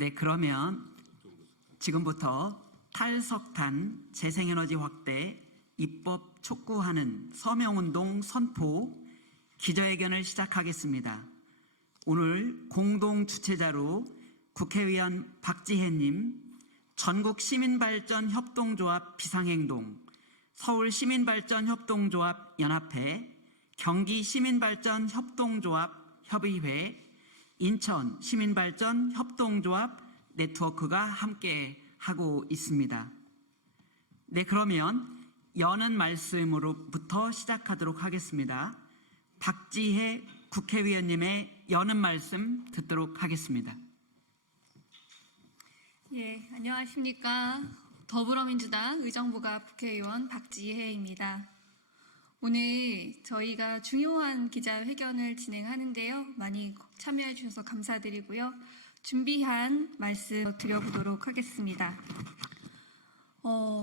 네, 그러면 지금부터 탈석탄 재생에너지 확대 입법 촉구하는 서명운동 선포 기자회견을 시작하겠습니다. 오늘 공동 주최자로 국회의원 박지혜님, 전국시민발전협동조합 비상행동, 서울시민발전협동조합 연합회, 경기시민발전협동조합 협의회, 인천시민발전협동조합 네트워크가 함께 하고 있습니다. 네, 그러면 여는 말씀으로부터 시작하도록 하겠습니다. 박지혜 국회의원님의 여는 말씀 듣도록 하겠습니다. 예, 안녕하십니까. 더불어민주당 의정부갑 국회의원 박지혜입니다. 오늘 저희가 중요한 기자회견을 진행하는데요. 많이 참여해 주셔서 감사드리고요. 준비한 말씀 드려보도록 하겠습니다.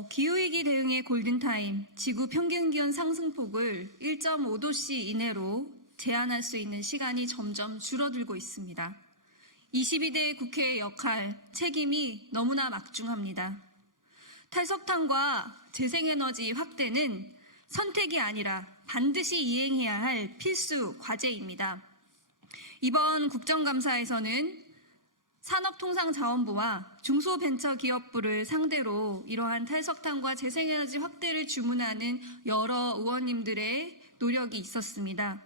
기후위기 대응의 골든타임, 지구 평균기온 상승폭을 1.5도씨 이내로 제한할 수 있는 시간이 점점 줄어들고 있습니다. 22대 국회의 역할, 책임이 너무나 막중합니다. 탈석탄과 재생에너지 확대는 선택이 아니라 반드시 이행해야 할 필수 과제입니다. 이번 국정감사에서는 산업통상자원부와 중소벤처기업부를 상대로 이러한 탈석탄과 재생에너지 확대를 주문하는 여러 의원님들의 노력이 있었습니다.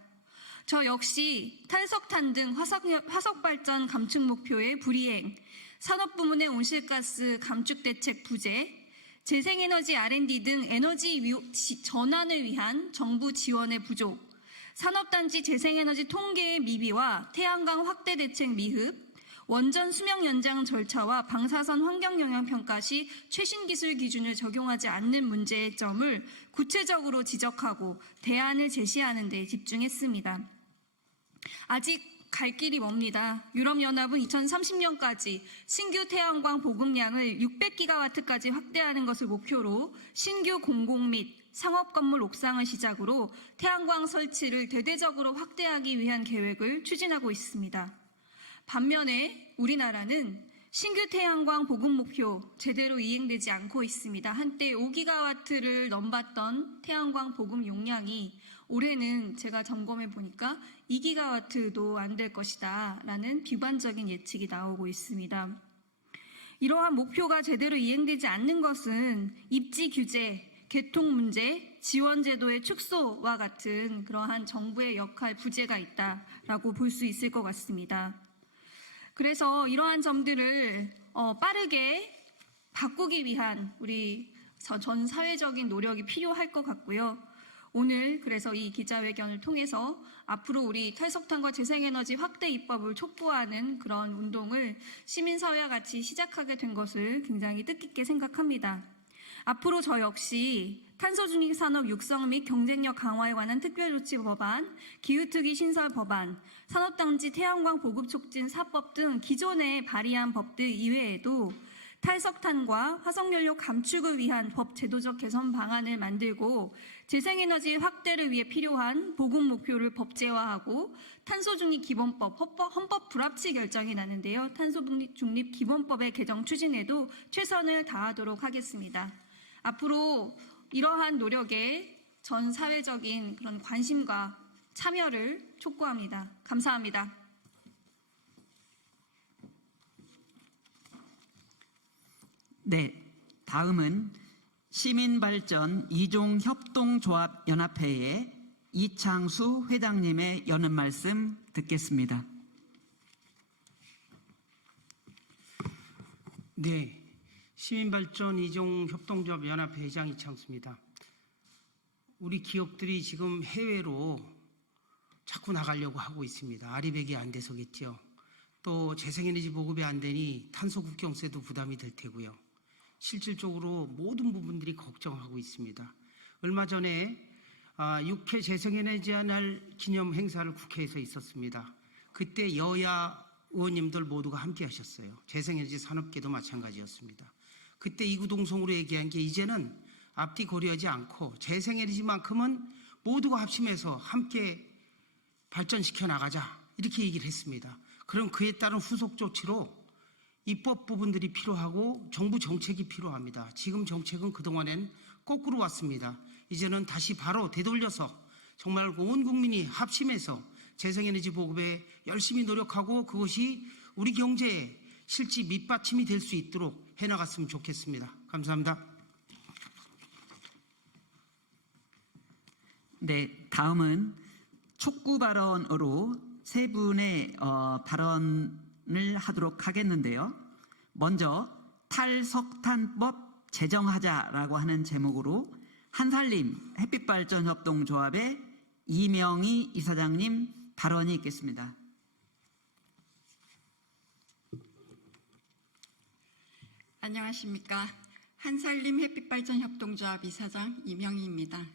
저 역시 탈석탄 등 화석발전 감축 목표의 불이행, 산업부문의 온실가스 감축 대책 부재, 재생에너지 R&D 등 에너지 전환을 위한 정부 지원의 부족, 산업단지 재생에너지 통계의 미비와 태양광 확대 대책 미흡, 원전 수명 연장 절차와 방사선 환경영향평가 시 최신 기술 기준을 적용하지 않는 문제점을 구체적으로 지적하고 대안을 제시하는 데 집중했습니다. 아직 갈 길이 멉니다. 유럽연합은 2030년까지 신규 태양광 보급량을 600기가와트까지 확대하는 것을 목표로 신규 공공 및 상업 건물 옥상을 시작으로 태양광 설치를 대대적으로 확대하기 위한 계획을 추진하고 있습니다. 반면에 우리나라는 신규 태양광 보급 목표 제대로 이행되지 않고 있습니다. 한때 5기가와트를 넘봤던 태양광 보급 용량이 올해는 제가 점검해 보니까 2기가와트도 안 될 것이다 라는 비관적인 예측이 나오고 있습니다. 이러한 목표가 제대로 이행되지 않는 것은 입지 규제, 개통 문제, 지원 제도의 축소와 같은 그러한 정부의 역할 부재가 있다라고 볼 수 있을 것 같습니다. 그래서 이러한 점들을 빠르게 바꾸기 위한 우리 전 사회적인 노력이 필요할 것 같고요. 오늘 그래서 이 기자회견을 통해서 앞으로 우리 탈석탄과 재생에너지 확대 입법을 촉구하는 그런 운동을 시민사회와 같이 시작하게 된 것을 굉장히 뜻깊게 생각합니다. 앞으로 저 역시 탄소중립 산업 육성 및 경쟁력 강화에 관한 특별조치 법안, 기후특위 신설 법안, 산업단지 태양광 보급 촉진 4법 등 기존에 발의한 법들 이외에도 탈석탄과 화석연료 감축을 위한 법 제도적 개선 방안을 만들고 재생에너지 확대를 위해 필요한 보급 목표를 법제화하고 탄소중립 기본법, 헌법 불합치 결정이 나는데요. 탄소중립 기본법의 개정 추진에도 최선을 다하도록 하겠습니다. 앞으로 이러한 노력에 전 사회적인 그런 관심과 참여를 촉구합니다. 감사합니다. 네, 다음은 시민발전 2종 협동조합 연합회의 이창수 회장님의 여는 말씀 듣겠습니다. 네, 시민발전 2종 협동조합 연합회 회장 이창수입니다. 우리 기업들이 지금 해외로 자꾸 나가려고 하고 있습니다. 아리백이 안 돼서겠죠. 또 재생에너지 보급이 안 되니 탄소 국경세도 부담이 될 테고요. 실질적으로 모든 부분들이 걱정하고 있습니다. 얼마 전에 6회 재생에너지 날 기념 행사를 국회에서 있었습니다. 그때 여야 의원님들 모두가 함께 하셨어요. 재생에너지 산업계도 마찬가지였습니다. 그때 이구동성으로 얘기한 게 이제는 앞뒤 고려하지 않고 재생에너지만큼은 모두가 합심해서 함께 발전시켜 나가자 이렇게 얘기를 했습니다. 그럼 그에 따른 후속 조치로 입법 부분들이 필요하고 정부 정책이 필요합니다. 지금 정책은 그동안엔 거꾸로 왔습니다. 이제는 다시 바로 되돌려서 정말 온 국민이 합심해서 재생에너지 보급에 열심히 노력하고 그것이 우리 경제에 실제 밑받침이 될 수 있도록 해나갔으면 좋겠습니다. 감사합니다. 네, 다음은 촉구 발언으로 세 분의 발언을 하도록 하겠는데요. 먼저 탈석탄법 제정하자라고 하는 제목으로 한살림 햇빛발전협동조합의 이명희 이사장님 발언이 있겠습니다. 안녕하십니까. 한살림 햇빛발전협동조합 이사장 이명희입니다.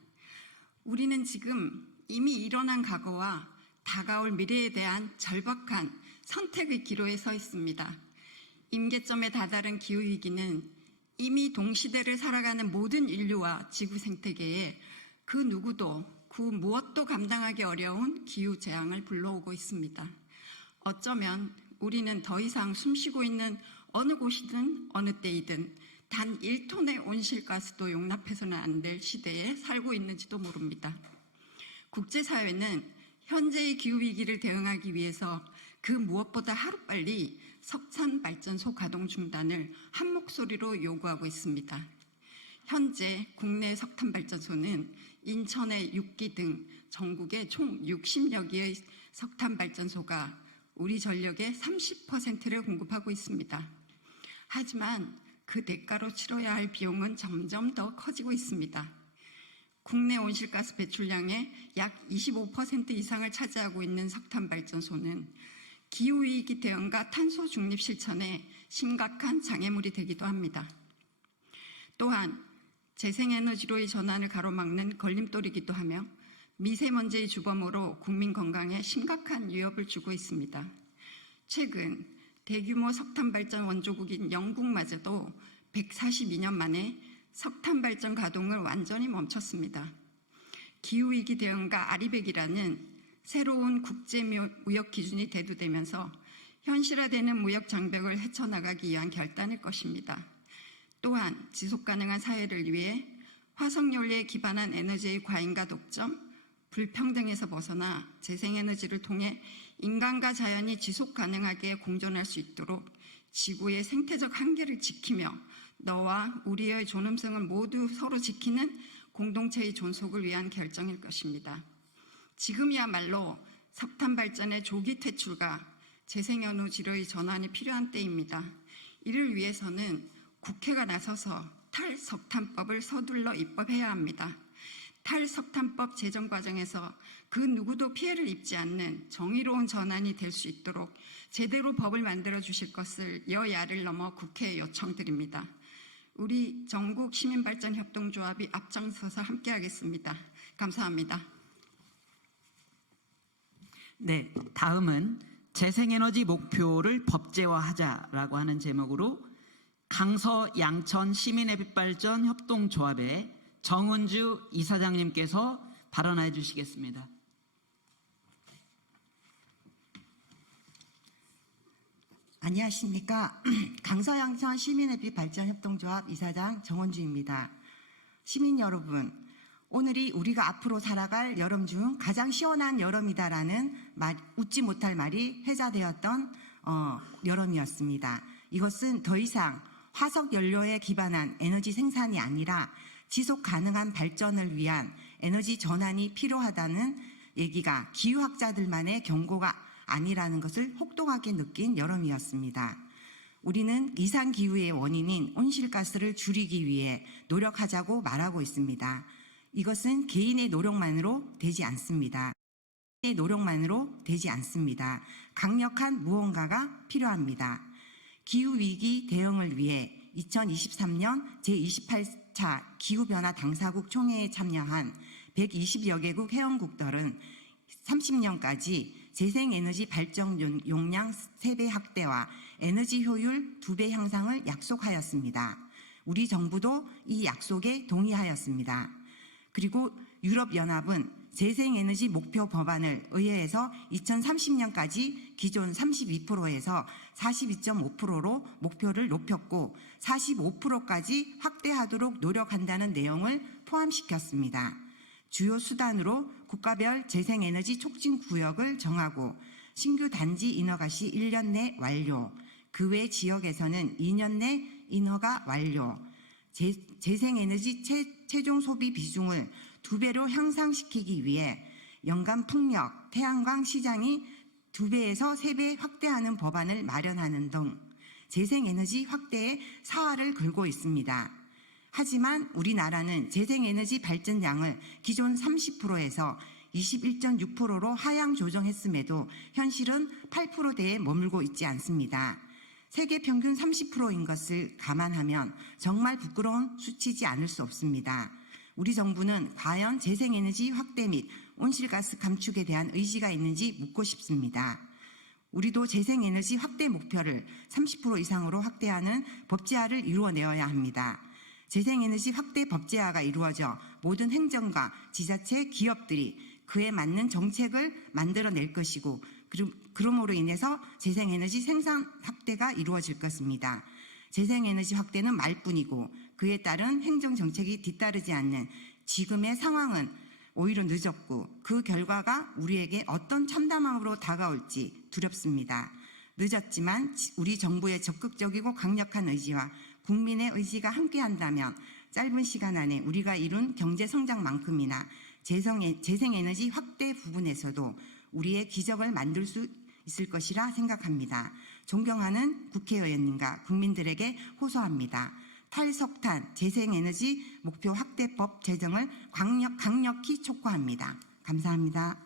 우리는 지금 이미 일어난 과거와 다가올 미래에 대한 절박한 선택의 기로에 서 있습니다. 임계점에 다다른 기후위기는 이미 동시대를 살아가는 모든 인류와 지구 생태계에 그 누구도 그 무엇도 감당하기 어려운 기후 재앙을 불러오고 있습니다. 어쩌면 우리는 더 이상 숨쉬고 있는 어느 곳이든 어느 때이든 단 1톤의 온실가스도 용납해서는 안 될 시대에 살고 있는지도 모릅니다. 국제사회는 현재의 기후위기를 대응하기 위해서 그 무엇보다 하루빨리 석탄발전소 가동 중단을 한 목소리로 요구하고 있습니다. 현재 국내 석탄발전소는 인천의 6기 등 전국에 총 60여 개의 석탄발전소가 우리 전력의 30%를 공급하고 있습니다. 하지만 그 대가로 치러야 할 비용은 점점 더 커지고 있습니다. 국내 온실가스 배출량의 약 25% 이상을 차지하고 있는 석탄발전소는 기후위기 대응과 탄소 중립 실천에 심각한 장애물이 되기도 합니다. 또한 재생에너지로의 전환을 가로막는 걸림돌이기도 하며 미세먼지의 주범으로 국민 건강에 심각한 위협을 주고 있습니다. 최근 대규모 석탄발전 원조국인 영국마저도 142년 만에 석탄발전 가동을 완전히 멈췄습니다. 기후위기 대응과 아리백이라는 새로운 국제무역 기준이 대두되면서 현실화되는 무역 장벽을 헤쳐나가기 위한 결단일 것입니다. 또한 지속가능한 사회를 위해 화석연료에 기반한 에너지의 과잉과 독점, 불평등에서 벗어나 재생에너지를 통해 인간과 자연이 지속가능하게 공존할 수 있도록 지구의 생태적 한계를 지키며 너와 우리의 존엄성을 모두 서로 지키는 공동체의 존속을 위한 결정일 것입니다. 지금이야말로 석탄 발전의 조기 퇴출과 재생에너지로의 전환이 필요한 때입니다. 이를 위해서는 국회가 나서서 탈석탄법을 서둘러 입법해야 합니다. 탈석탄법 제정 과정에서 그 누구도 피해를 입지 않는 정의로운 전환이 될 수 있도록 제대로 법을 만들어 주실 것을 여야를 넘어 국회에 요청드립니다. 우리 전국 시민발전협동조합이 앞장서서 함께하겠습니다. 감사합니다. 네, 다음은 재생에너지 목표를 법제화하자라고 하는 제목으로 강서 양천 시민햇빛발전 협동조합의 정은주 이사장님께서 발언해 주시겠습니다. 안녕하십니까. 강서양천 시민햇빛발전협동조합 이사장 정원주입니다. 시민 여러분, 오늘이 우리가 앞으로 살아갈 여름 중 가장 시원한 여름이다라는 웃지 못할 말이 회자되었던 여름이었습니다. 이것은 더 이상 화석 연료에 기반한 에너지 생산이 아니라 지속 가능한 발전을 위한 에너지 전환이 필요하다는 얘기가 기후학자들만의 경고가 아니라는 것을 혹독하게 느낀 여름이었습니다. 우리는 이상기후의 원인인 온실가스를 줄이기 위해 노력하자고 말하고 있습니다. 이것은 개인의 노력만으로 되지 않습니다. 강력한 무언가가 필요합니다. 기후위기 대응을 위해 2023년 제28차 기후변화 당사국 총회에 참여한 120여 개국 회원국들은 30년까지 재생에너지 발전 용량 3배 확대와 에너지 효율 2배 향상을 약속하였습니다. 우리 정부도 이 약속에 동의하였습니다. 그리고 유럽연합은 재생에너지 목표 법안을 의회에서 2030년까지 기존 32%에서 42.5%로 목표를 높였고 45%까지 확대하도록 노력한다는 내용을 포함시켰습니다. 주요 수단으로 국가별 재생에너지 촉진 구역을 정하고 신규 단지 인허가 시 1년 내 완료, 그 외 지역에서는 2년 내 인허가 완료, 재생에너지 최종 소비 비중을 2배로 향상시키기 위해 연간 풍력, 태양광 시장이 2배에서 3배 확대하는 법안을 마련하는 등 재생에너지 확대에 사활을 걸고 있습니다. 하지만 우리나라는 재생에너지 발전량을 기존 30%에서 21.6%로 하향 조정했음에도 현실은 8%대에 머물고 있지 않습니다. 세계 평균 30%인 것을 감안하면 정말 부끄러운 수치지 않을 수 없습니다. 우리 정부는 과연 재생에너지 확대 및 온실가스 감축에 대한 의지가 있는지 묻고 싶습니다. 우리도 재생에너지 확대 목표를 30% 이상으로 확대하는 법제화를 이루어내어야 합니다. 재생에너지 확대 법제화가 이루어져 모든 행정과 지자체, 기업들이 그에 맞는 정책을 만들어낼 것이고 그러므로 인해서 재생에너지 생산 확대가 이루어질 것입니다. 재생에너지 확대는 말뿐이고 그에 따른 행정정책이 뒤따르지 않는 지금의 상황은 오히려 늦었고 그 결과가 우리에게 어떤 참담함으로 다가올지 두렵습니다. 늦었지만 우리 정부의 적극적이고 강력한 의지와 국민의 의지가 함께한다면 짧은 시간 안에 우리가 이룬 경제성장만큼이나 재생에너지 확대 부분에서도 우리의 기적을 만들 수 있을 것이라 생각합니다. 존경하는 국회의원님과 국민들에게 호소합니다. 탈석탄 재생에너지 목표 확대법 제정을 강력히 촉구합니다. 감사합니다.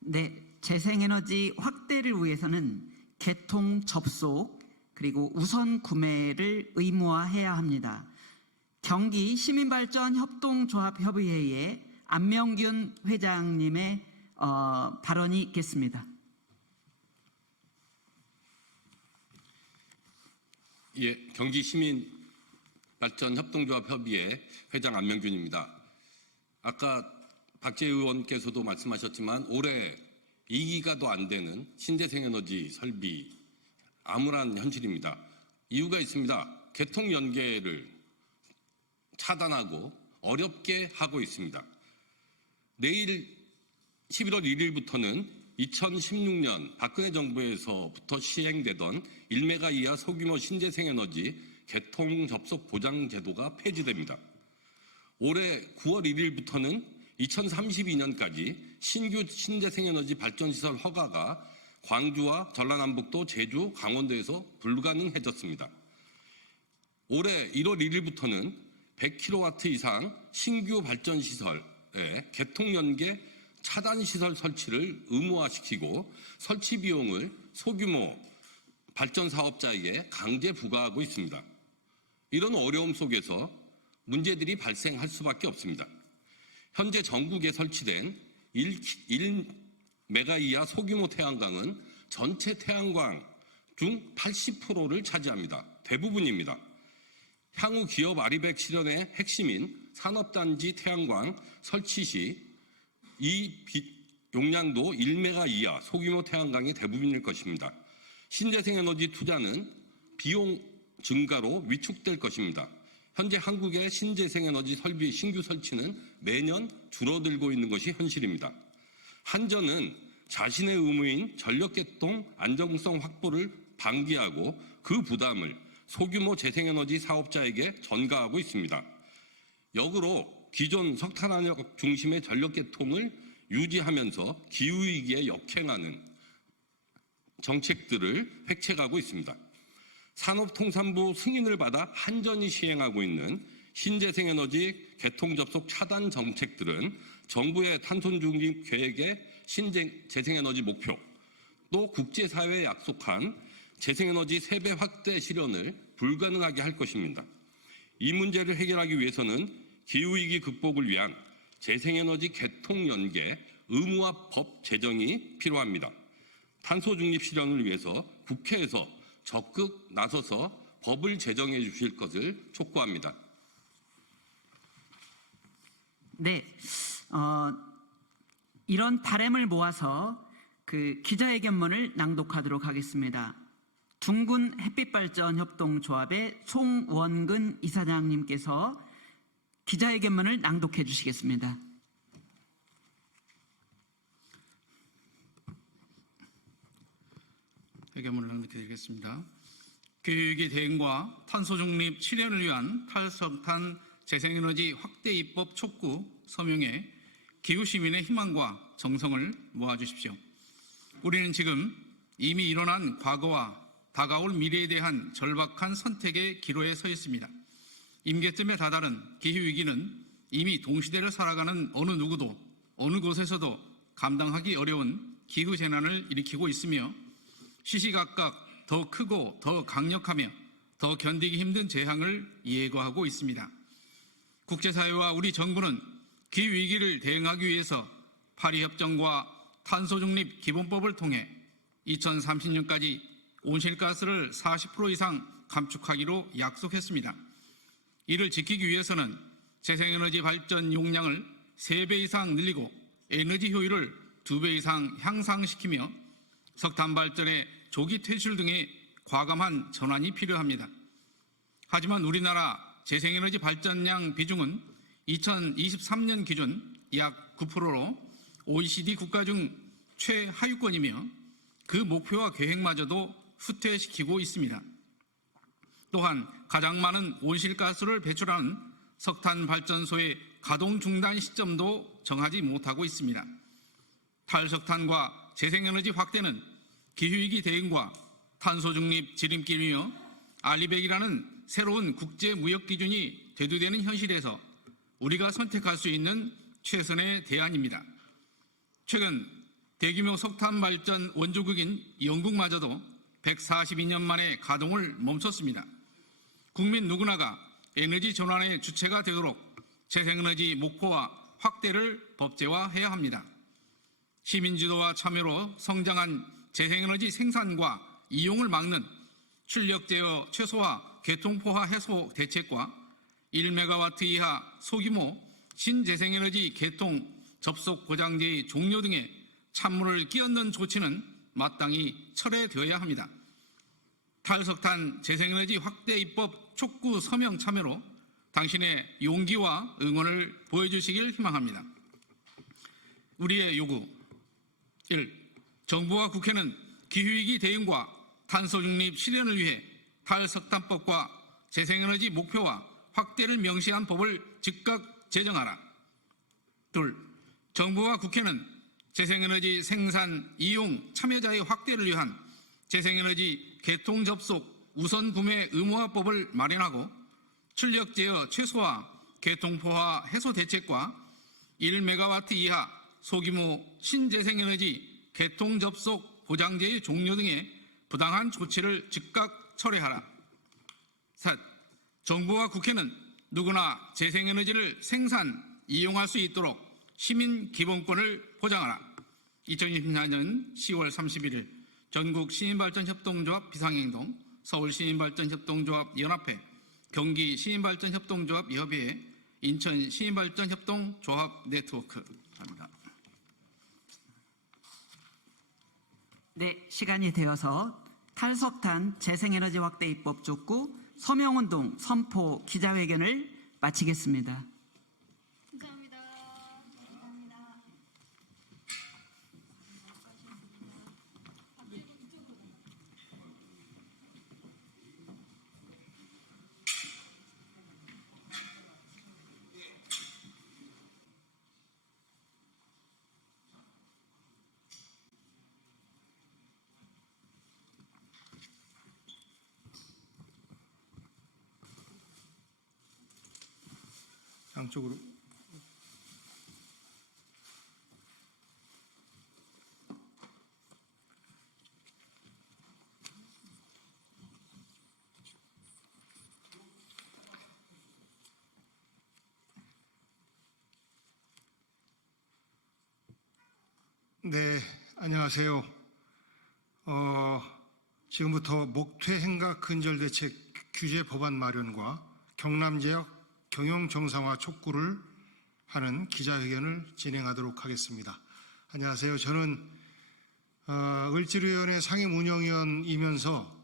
네, 재생에너지 확대를 위해서는 개통 접속 그리고 우선 구매를 의무화해야 합니다. 경기 시민발전협동조합협의회의 안명균 회장님의 발언이 있겠습니다. 예, 경기 시민발전협동조합협의회 회장 안명균입니다. 아까 박재 의원께서도 말씀하셨지만 올해 2기가도 안 되는 신재생에너지 설비 암울한 현실입니다. 이유가 있습니다. 개통 연계를 차단하고 어렵게 하고 있습니다. 내일 11월 1일부터는 2016년 박근혜 정부에서부터 시행되던 1메가 이하 소규모 신재생에너지 개통 접속 보장 제도가 폐지됩니다. 올해 9월 1일부터는 2032년까지 신규 신재생에너지 발전시설 허가가 광주와 전라남북도, 제주, 강원도에서 불가능해졌습니다. 올해 1월 1일부터는 100kW 이상 신규 발전시설의 개통연계 차단시설 설치를 의무화시키고 설치 비용을 소규모 발전사업자에게 강제 부과하고 있습니다. 이런 어려움 속에서 문제들이 발생할 수밖에 없습니다. 현재 전국에 설치된 1메가 이하 소규모 태양광은 전체 태양광 중 80%를 차지합니다. 대부분입니다. 향후 기업 아리백 실현의 핵심인 산업단지 태양광 설치 시 이 용량도 1메가 이하 소규모 태양광이 대부분일 것입니다. 신재생에너지 투자는 비용 증가로 위축될 것입니다. 현재 한국의 신재생에너지 설비 신규 설치는 매년 줄어들고 있는 것이 현실입니다. 한전은 자신의 의무인 전력개통 안정성 확보를 방기하고 그 부담을 소규모 재생에너지 사업자에게 전가하고 있습니다. 역으로 기존 석탄화력 중심의 전력개통을 유지하면서 기후위기에 역행하는 정책들을 획책하고 있습니다. 산업통상부 승인을 받아 한전이 시행하고 있는 신재생에너지 개통 접속 차단 정책들은 정부의 탄소중립 계획의 재생에너지 목표, 또 국제사회에 약속한 재생에너지 3배 확대 실현을 불가능하게 할 것입니다. 이 문제를 해결하기 위해서는 기후위기 극복을 위한 재생에너지 개통 연계 의무화 법 제정이 필요합니다. 탄소중립 실현을 위해서 국회에서 적극 나서서 법을 제정해 주실 것을 촉구합니다. 네, 이런 바람을 모아서 그 기자회견문을 낭독하도록 하겠습니다. 둥근 햇빛발전협동조합의 송원근 이사장님께서 기자회견문을 낭독해 주시겠습니다. 회견문을 낭독해드리겠습니다. 기후위기 대응과 탄소중립 실현을 위한 탈석탄 재생에너지 확대 입법 촉구 서명에 기후시민의 희망과 정성을 모아주십시오. 우리는 지금 이미 일어난 과거와 다가올 미래에 대한 절박한 선택의 기로에 서 있습니다. 임계점에 다다른 기후위기는 이미 동시대를 살아가는 어느 누구도 어느 곳에서도 감당하기 어려운 기후재난을 일으키고 있으며 시시각각 더 크고 더 강력하며 더 견디기 힘든 재앙을 예고하고 있습니다. 국제사회와 우리 정부는 기후위기를 대응하기 위해서 파리협정과 탄소중립 기본법을 통해 2030년까지 온실가스를 40% 이상 감축하기로 약속했습니다. 이를 지키기 위해서는 재생에너지 발전 용량을 3배 이상 늘리고 에너지 효율을 2배 이상 향상시키며 석탄 발전의 조기 퇴출 등의 과감한 전환이 필요합니다. 하지만 우리나라 재생에너지 발전량 비중은 2023년 기준 약 9%로 OECD 국가 중 최하위권이며 그 목표와 계획마저도 후퇴시키고 있습니다. 또한 가장 많은 온실가스를 배출하는 석탄 발전소의 가동 중단 시점도 정하지 못하고 있습니다. 탈석탄과 재생에너지 확대는 기후위기 대응과 탄소중립 지름길이며 알리백이라는 새로운 국제무역기준이 대두되는 현실에서 우리가 선택할 수 있는 최선의 대안입니다. 최근 대규모 석탄 발전 원조국인 영국마저도 142년 만에 가동을 멈췄습니다. 국민 누구나가 에너지 전환의 주체가 되도록 재생에너지 목표와 확대를 법제화해야 합니다. 시민주도와 참여로 성장한 재생에너지 생산과 이용을 막는 출력 제어 최소화 개통포화 해소 대책과 1메가와트 이하 소규모 신재생에너지 개통 접속 보장제의 종료 등의 찬물을 끼얹는 조치는 마땅히 철회되어야 합니다. 탈석탄 재생에너지 확대 입법 촉구 서명 참여로 당신의 용기와 응원을 보여주시길 희망합니다. 우리의 요구 1. 정부와 국회는 기후위기 대응과 탄소중립 실현을 위해 탈석탄법과 재생에너지 목표와 확대를 명시한 법을 즉각 제정하라. 2. 정부와 국회는 재생에너지 생산, 이용, 참여자의 확대를 위한 재생에너지 개통 접속 우선 구매 의무화법을 마련하고 출력 제어 최소화, 개통포화 해소 대책과 1메가와트 이하 소규모 신재생에너지 개통 접속 보장제의 종료 등의 부당한 조치를 즉각 철회하라. 3. 정부와 국회는 누구나 재생에너지를 생산, 이용할 수 있도록 시민 기본권을 보장하라. 2024년 10월 31일 전국 시민발전협동조합 비상행동, 서울시민발전협동조합 연합회, 경기 시민발전협동조합 협의회, 인천 시민발전협동조합 네트워크. 감사합니다. 네, 시간이 되어서 탈석탄 재생에너지 확대 입법 촉구 서명운동 선포 기자회견을 마치겠습니다. 감사합니다. 양쪽으로. 네, 안녕하세요. 지금부터 목퇴 행각 근절 대책 규제 법안 마련과 경남 지역 경영 정상화 촉구를 하는 기자회견을 진행하도록 하겠습니다. 안녕하세요. 저는 을지로위원회 상임운영위원이면서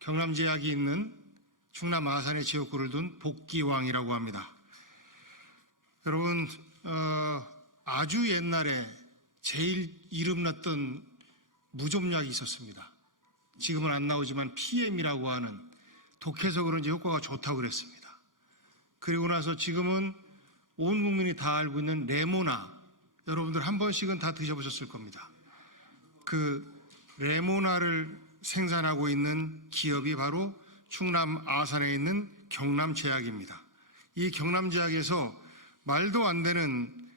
경남제약이 있는 충남 아산의 지역구를 둔 복기왕이라고 합니다. 여러분, 아주 옛날에 제일 이름났던 무좀약이 있었습니다. 지금은 안 나오지만 PM이라고 하는 독해서 그런지 효과가 좋다고 그랬습니다. 그리고 나서 지금은 온 국민이 다 알고 있는 레모나, 여러분들 한 번씩은 다 드셔보셨을 겁니다. 그 레모나를 생산하고 있는 기업이 바로 충남 아산에 있는 경남제약입니다. 이 경남제약에서 말도 안 되는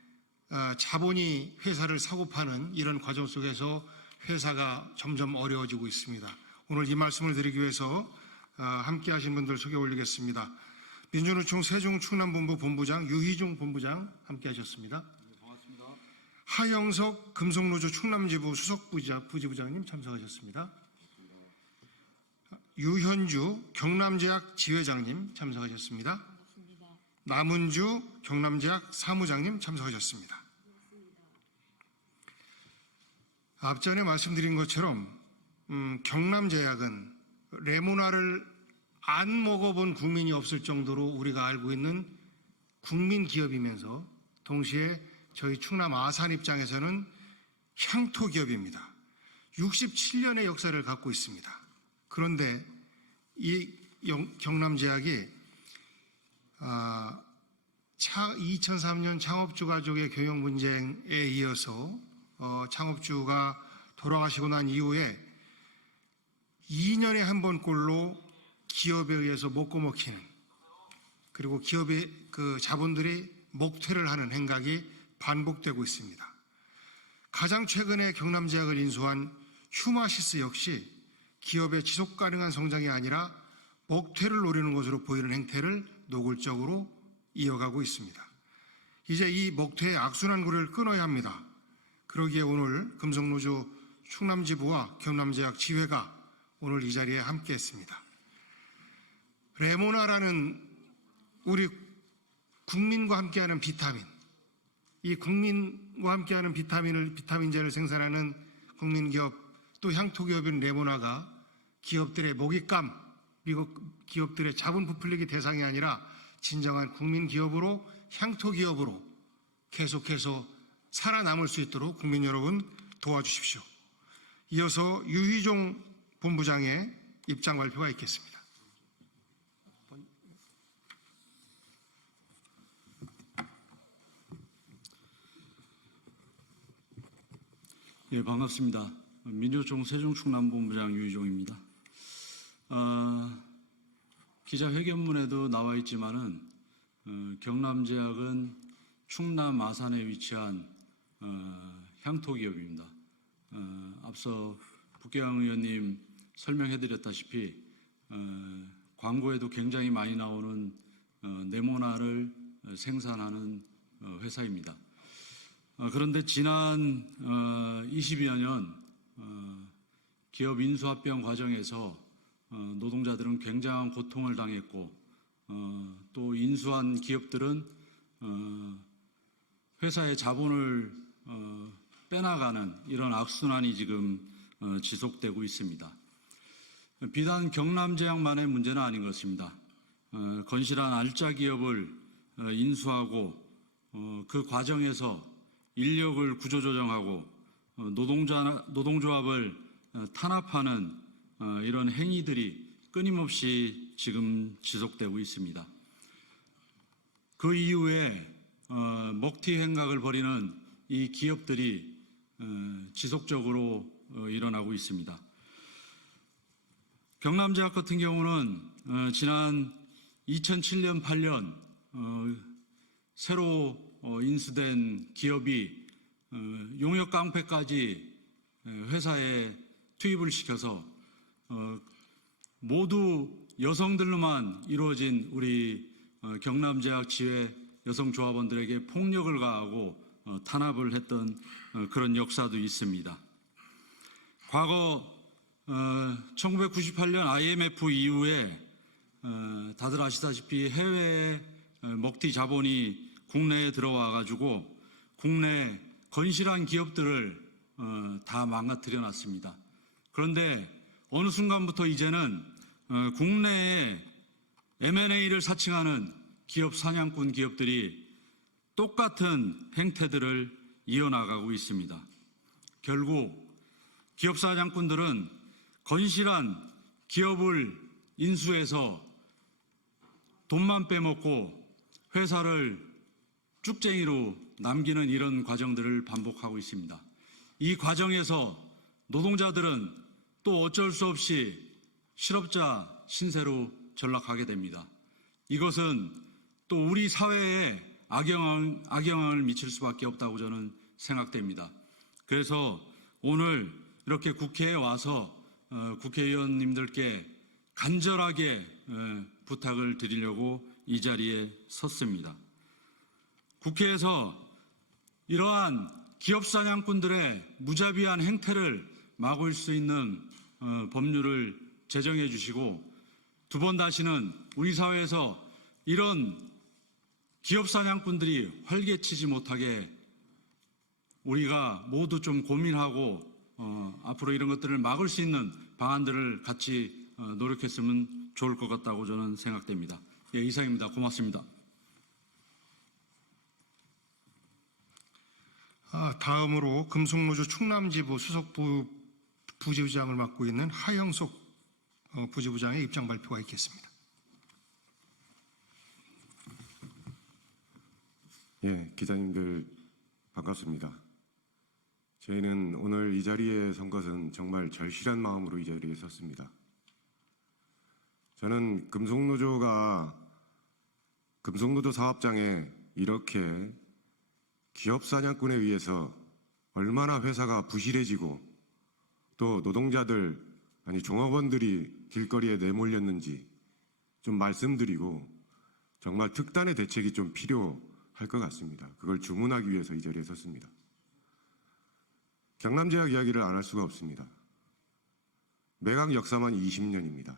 자본이 회사를 사고 파는 이런 과정 속에서 회사가 점점 어려워지고 있습니다. 오늘 이 말씀을 드리기 위해서 함께 하신 분들 소개 올리겠습니다. 민주노총 세종충남본부 본부장 유희중 본부장 함께 하셨습니다. 반갑습니다. 하영석 금속노조 충남지부 수석부지부장님 참석하셨습니다. 유현주 경남제약 지회장님 참석하셨습니다. 남은주 경남제약 사무장님 참석하셨습니다. 앞전에 말씀드린 것처럼 경남제약은 레모나를 안 먹어본 국민이 없을 정도로 우리가 알고 있는 국민 기업이면서 동시에 저희 충남 아산 입장에서는 향토 기업입니다. 67년의 역사를 갖고 있습니다. 그런데 이 경남제약이 2003년 창업주 가족의 경영 분쟁에 이어서 창업주가 돌아가시고 난 이후에 2년에 한 번꼴로 기업에 의해서 먹고 먹히는, 그리고 기업의 그 자본들이 목퇴를 하는 행각이 반복되고 있습니다. 가장 최근에 경남제약을 인수한 휴마시스 역시 기업의 지속 가능한 성장이 아니라 목퇴를 노리는 것으로 보이는 행태를 노골적으로 이어가고 있습니다. 이제 이 목퇴의 악순환 고리를 끊어야 합니다. 그러기에 오늘 금속노조 충남지부와 경남제약 지회가 오늘 이 자리에 함께했습니다. 레모나라는 우리 국민과 함께하는 비타민, 이 국민과 함께하는 비타민제를 생산하는 국민기업 또 향토기업인 레모나가 기업들의 먹잇감, 그리고 기업들의 자본 부풀리기 대상이 아니라 진정한 국민기업으로, 향토기업으로 계속해서 살아남을 수 있도록 국민 여러분 도와주십시오. 이어서 유희종 본부장의 입장 발표가 있겠습니다. 예, 반갑습니다. 민주노총 세종충남본부장 유희종입니다. 기자회견문에도 나와 있지만은 경남제약은 충남 아산에 위치한 향토기업입니다. 앞서 북계왕 의원님 설명해드렸다시피 광고에도 굉장히 많이 나오는 네모나를 생산하는 회사입니다. 그런데 지난 20여 년 기업 인수합병 과정에서 노동자들은 굉장한 고통을 당했고 또 인수한 기업들은 회사의 자본을 빼나가는 이런 악순환이 지금 지속되고 있습니다. 비단 경남제약만의 문제는 아닌 것입니다. 건실한 알짜 기업을 인수하고 그 과정에서 인력을 구조조정하고 노동조합을 탄압하는 이런 행위들이 끊임없이 지금 지속되고 있습니다. 그 이후에 먹튀 행각을 벌이는 이 기업들이 지속적으로 일어나고 있습니다. 경남제약 같은 경우는 지난 2007년, 8년 새로 인수된 기업이 용역 깡패까지 회사에 투입을 시켜서 모두 여성들로만 이루어진 우리 경남제약 지회 여성조합원들에게 폭력을 가하고 탄압을 했던 그런 역사도 있습니다. 과거 1998년 IMF 이후에 다들 아시다시피 해외에 먹튀 자본이 국내에 들어와 가지고 국내 건실한 기업들을 다 망가뜨려 놨습니다. 그런데 어느 순간부터 이제는 국내에 M&A를 사칭하는 기업 사냥꾼 기업들이 똑같은 행태들을 이어나가고 있습니다. 결국 기업 사냥꾼들은 건실한 기업을 인수해서 돈만 빼먹고 회사를 쭉쟁이로 남기는 이런 과정들을 반복하고 있습니다. 이 과정에서 노동자들은 또 어쩔 수 없이 실업자 신세로 전락하게 됩니다. 이것은 또 우리 사회에 악영향을 미칠 수밖에 없다고 저는 생각됩니다. 그래서 오늘 이렇게 국회에 와서 국회의원님들께 간절하게 부탁을 드리려고 이 자리에 섰습니다. 국회에서 이러한 기업 사냥꾼들의 무자비한 행태를 막을 수 있는 법률을 제정해 주시고 두 번 다시는 우리 사회에서 이런 기업 사냥꾼들이 활개치지 못하게 우리가 모두 좀 고민하고 앞으로 이런 것들을 막을 수 있는 방안들을 같이 노력했으면 좋을 것 같다고 저는 생각됩니다. 예, 이상입니다. 고맙습니다. 다음으로 금속노조 충남지부 수석 부지부장을 맡고 있는 하영석 부지부장의 입장 발표가 있겠습니다. 예, 기자님들 반갑습니다. 저희는 오늘 이 자리에 선 것은 정말 절실한 마음으로 이 자리에 섰습니다. 저는 금속노조 사업장에 이렇게 기업 사냥꾼에 의해서 얼마나 회사가 부실해지고 또 노동자들, 아니 종업원들이 길거리에 내몰렸는지 좀 말씀드리고 정말 특단의 대책이 좀 필요할 것 같습니다. 그걸 주문하기 위해서 이 자리에 섰습니다. 경남제약 이야기를 안 할 수가 없습니다. 매각 역사만 20년입니다.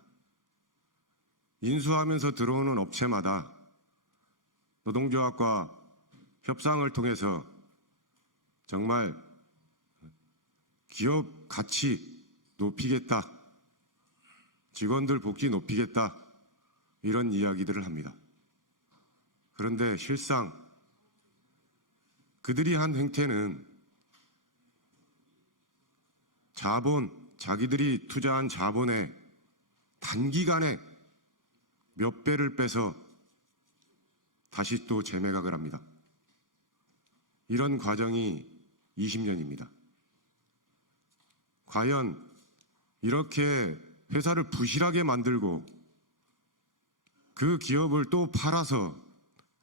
인수하면서 들어오는 업체마다 노동조합과 협상을 통해서 정말 기업 가치 높이겠다, 직원들 복지 높이겠다, 이런 이야기들을 합니다. 그런데 실상 그들이 한 행태는 자기들이 투자한 자본의 단기간에 몇 배를 빼서 다시 또 재매각을 합니다. 이런 과정이 20년입니다. 과연 이렇게 회사를 부실하게 만들고 그 기업을 또 팔아서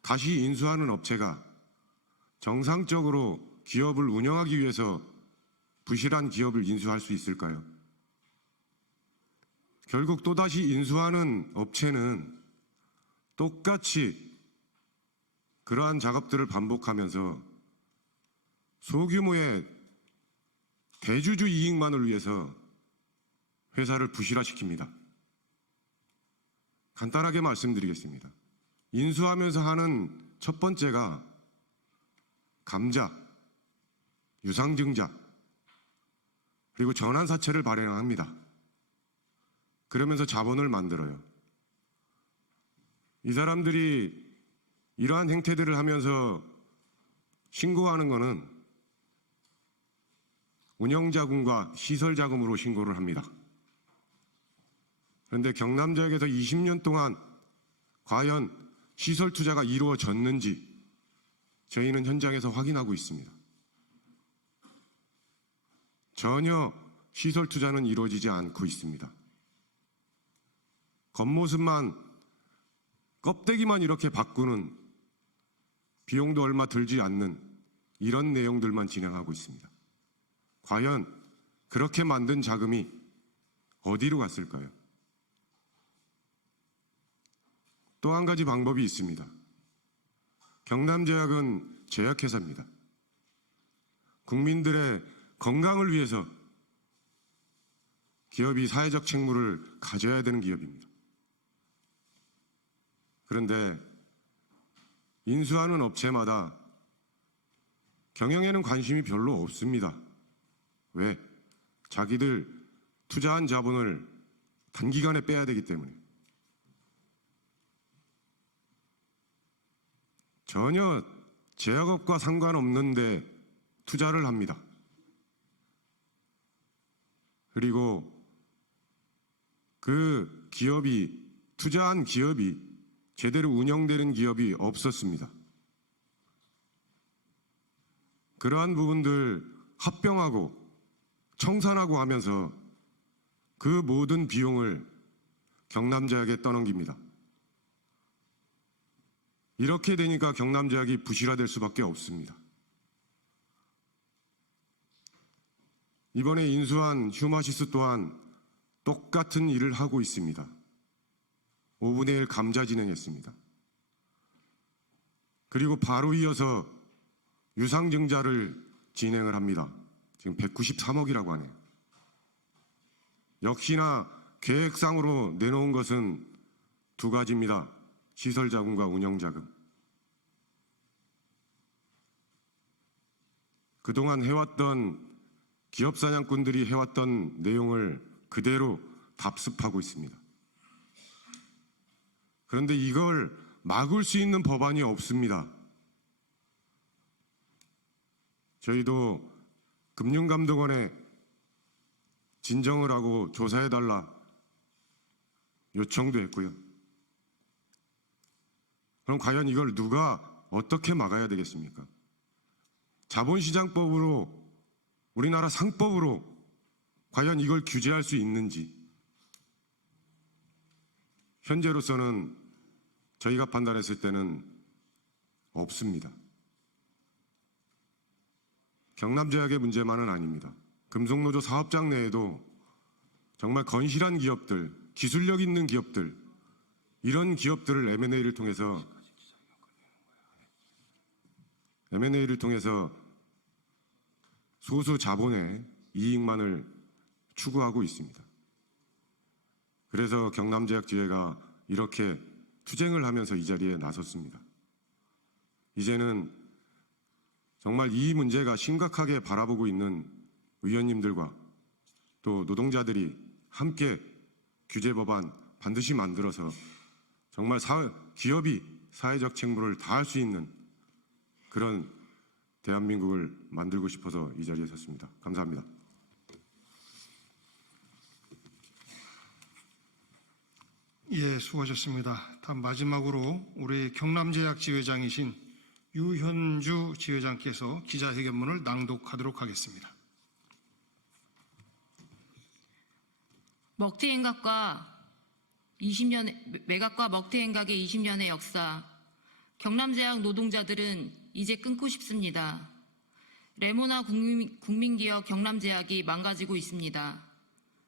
다시 인수하는 업체가 정상적으로 기업을 운영하기 위해서 부실한 기업을 인수할 수 있을까요? 결국 또다시 인수하는 업체는 똑같이 그러한 작업들을 반복하면서 소규모의 대주주 이익만을 위해서 회사를 부실화시킵니다. 간단하게 말씀드리겠습니다. 인수하면서 하는 첫 번째가 감자, 유상증자, 그리고 전환사채를 발행합니다. 그러면서 자본을 만들어요. 이 사람들이 이러한 행태들을 하면서 신고하는 것은 운영자금과 시설자금으로 신고를 합니다. 그런데 경남제약에서 20년 동안 과연 시설 투자가 이루어졌는지 저희는 현장에서 확인하고 있습니다. 전혀 시설 투자는 이루어지지 않고 있습니다. 겉모습만, 껍데기만 이렇게 바꾸는, 비용도 얼마 들지 않는 이런 내용들만 진행하고 있습니다. 과연 그렇게 만든 자금이 어디로 갔을까요? 또 한 가지 방법이 있습니다. 경남제약은 제약회사입니다. 국민들의 건강을 위해서 기업이 사회적 책무를 가져야 되는 기업입니다. 그런데 인수하는 업체마다 경영에는 관심이 별로 없습니다. 왜? 자기들 투자한 자본을 단기간에 빼야 되기 때문에. 전혀 제약업과 상관없는데 투자를 합니다. 그리고 그 기업이, 투자한 기업이 제대로 운영되는 기업이 없었습니다. 그러한 부분들 합병하고 청산하고 하면서 그 모든 비용을 경남제약에 떠넘깁니다. 이렇게 되니까 경남제약이 부실화될 수밖에 없습니다. 이번에 인수한 휴마시스 또한 똑같은 일을 하고 있습니다. 5분의 1 감자 진행했습니다. 그리고 바로 이어서 유상증자를 진행을 합니다. 지금 193억이라고 하네요. 역시나 계획상으로 내놓은 것은 두 가지입니다. 시설자금과 운영자금. 그동안 해왔던 기업 사냥꾼들이 해왔던 내용을 그대로 답습하고 있습니다. 그런데 이걸 막을 수 있는 법안이 없습니다. 저희도 금융감독원에 진정을 하고 조사해달라 요청도 했고요. 그럼 과연 이걸 누가 어떻게 막아야 되겠습니까? 자본시장법으로, 우리나라 상법으로 과연 이걸 규제할 수 있는지 현재로서는 저희가 판단했을 때는 없습니다. 경남제약의 문제만은 아닙니다. 금속노조 사업장 내에도 정말 건실한 기업들, 기술력 있는 기업들, 이런 기업들을 M&A를 통해서 소수 자본의 이익만을 추구하고 있습니다. 그래서 경남제약지회가 이렇게 투쟁을 하면서 이 자리에 나섰습니다. 이제는 정말 이 문제가 심각하게 바라보고 있는 의원님들과 또 노동자들이 함께 규제 법안 반드시 만들어서 정말 기업이 사회적 책무를 다할 수 있는 그런 대한민국을 만들고 싶어서 이 자리에 섰습니다. 감사합니다. 예, 수고하셨습니다. 다음 마지막으로 우리 경남제약 지회장이신 유현주 지회장께서 기자회견문을 낭독하도록 하겠습니다. 매각과 먹튀행각의 20년의 역사, 경남제약 노동자들은 이제 끊고 싶습니다. 레모나 국민기업 경남제약이 망가지고 있습니다.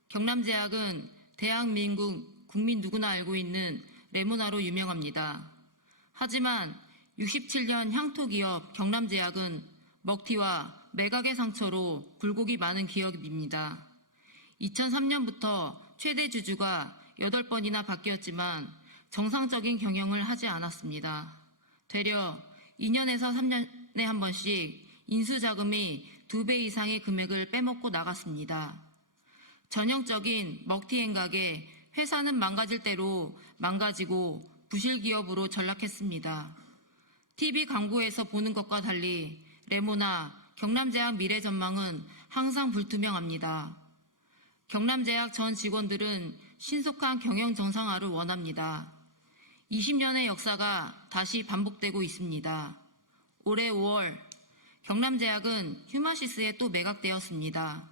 경남제약은 대한민국 국민 누구나 알고 있는 레모나로 유명합니다. 하지만 67년 향토기업 경남제약은 먹튀와 매각의 상처로 굴곡이 많은 기업입니다. 2003년부터 최대 주주가 8번이나 바뀌었지만 정상적인 경영을 하지 않았습니다. 되려 2년에서 3년에 한 번씩 인수자금이 2배 이상의 금액을 빼먹고 나갔습니다. 전형적인 먹튀행각에 회사는 망가질 대로 망가지고 부실기업으로 전락했습니다. TV 광고에서 보는 것과 달리 레모나, 경남제약 미래 전망은 항상 불투명합니다. 경남제약 전 직원들은 신속한 경영 정상화를 원합니다. 20년의 역사가 다시 반복되고 있습니다. 올해 5월 경남제약은 휴마시스에 또 매각되었습니다.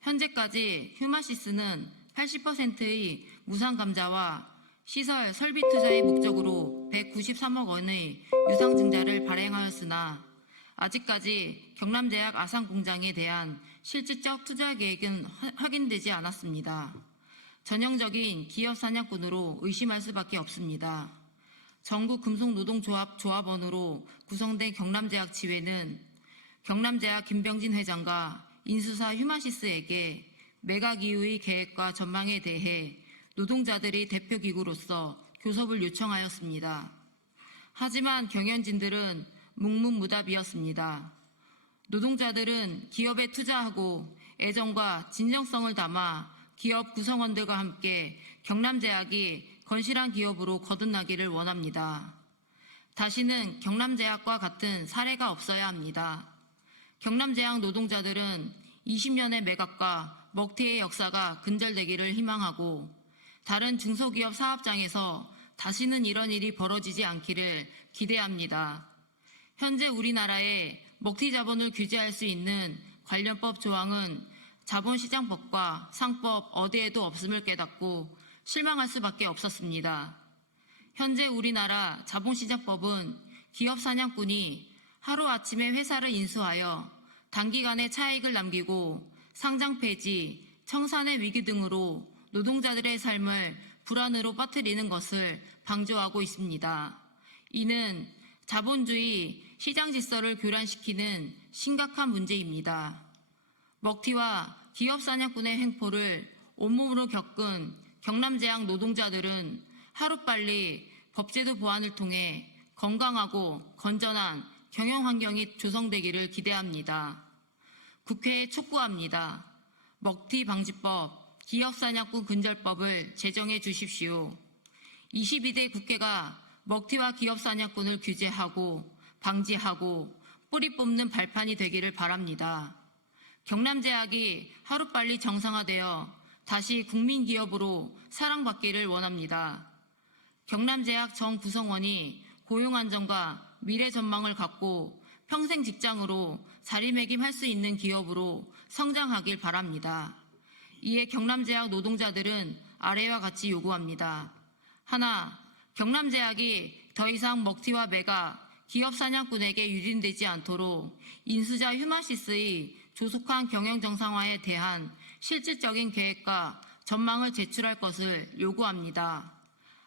현재까지 휴마시스는 80%의 무상감자와 시설 설비 투자의 목적으로 193억 원의 유상증자를 발행하였으나 아직까지 경남제약 아산공장에 대한 실질적 투자 계획은 확인되지 않았습니다. 전형적인 기업 사냥꾼으로 의심할 수밖에 없습니다. 전국금속노동조합 조합원으로 구성된 경남제약 지회는 경남제약 김병진 회장과 인수사 휴마시스에게 매각 이후의 계획과 전망에 대해 노동자들의 대표기구로서 교섭을 요청하였습니다. 하지만 경영진들은 묵묵무답이었습니다. 노동자들은 기업에 투자하고 애정과 진정성을 담아 기업 구성원들과 함께 경남제약이 건실한 기업으로 거듭나기를 원합니다. 다시는 경남제약과 같은 사례가 없어야 합니다. 경남제약 노동자들은 20년의 매각과 먹튀의 역사가 근절되기를 희망하고 다른 중소기업 사업장에서 다시는 이런 일이 벌어지지 않기를 기대합니다. 현재 우리나라에 먹튀 자본을 규제할 수 있는 관련법 조항은 자본시장법과 상법 어디에도 없음을 깨닫고 실망할 수밖에 없었습니다. 현재 우리나라 자본시장법은 기업 사냥꾼이 하루아침에 회사를 인수하여 단기간에 차익을 남기고 상장 폐지, 청산의 위기 등으로 노동자들의 삶을 불안으로 빠뜨리는 것을 방조하고 있습니다. 이는 자본주의 시장 질서를 교란시키는 심각한 문제입니다. 먹튀와 기업 사냥꾼의 횡포를 온몸으로 겪은 경남제약 노동자들은 하루빨리 법제도 보완을 통해 건강하고 건전한 경영 환경이 조성되기를 기대합니다. 국회에 촉구합니다. 먹튀 방지법, 기업 사냥꾼 근절법을 제정해 주십시오. 22대 국회가 먹튀와 기업 사냥꾼을 규제하고 방지하고 뿌리 뽑는 발판이 되기를 바랍니다. 경남제약이 하루빨리 정상화되어 다시 국민기업으로 사랑받기를 원합니다. 경남제약 전 구성원이 고용안정과 미래 전망을 갖고 평생 직장으로 자리매김할 수 있는 기업으로 성장하길 바랍니다. 이에 경남제약 노동자들은 아래와 같이 요구합니다. 하나, 경남제약이 더 이상 먹튀와 매각, 기업 사냥꾼에게 유린되지 않도록 인수자 휴마시스의 조속한 경영 정상화에 대한 실질적인 계획과 전망을 제출할 것을 요구합니다.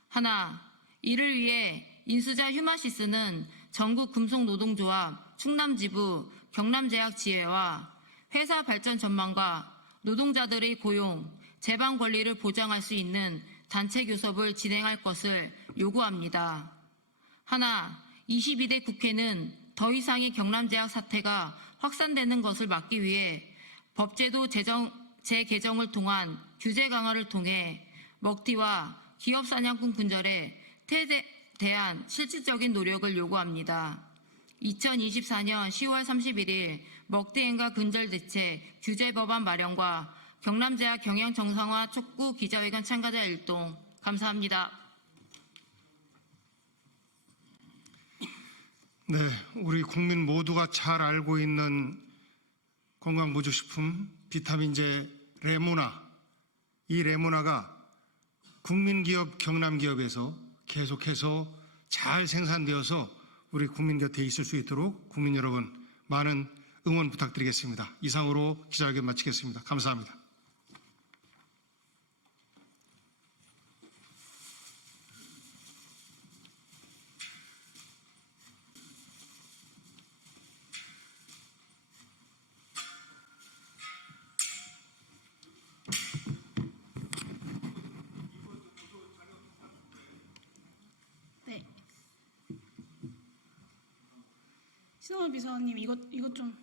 하나, 이를 위해 인수자 휴마시스는 전국 금속노동조합 충남지부 경남제약 지회와 회사 발전 전망과 노동자들의 고용, 재방 권리를 보장할 수 있는 단체 교섭을 진행할 것을 요구합니다. 하나, 22대 국회는 더 이상의 경남제약 사태가 확산되는 것을 막기 위해 법제도 재개정을 통한 규제 강화를 통해 먹튀와 기업 사냥꾼 근절에 대한 실질적인 노력을 요구합니다. 2024년 10월 31일 먹튀 행가 근절 대책 규제 법안 마련과 경남제약 경영 정상화 촉구 기자회견 참가자 일동 감사합니다. 네, 우리 국민 모두가 잘 알고 있는 건강보조식품 비타민제 레모나, 이 레모나가 국민기업 경남기업에서 계속해서 잘 생산되어서 우리 국민 곁에 있을 수 있도록 국민 여러분 많은 응원 부탁드리겠습니다. 이상으로 기자회견 마치겠습니다. 감사합니다. 네. 신원호 비서관님 이것 좀.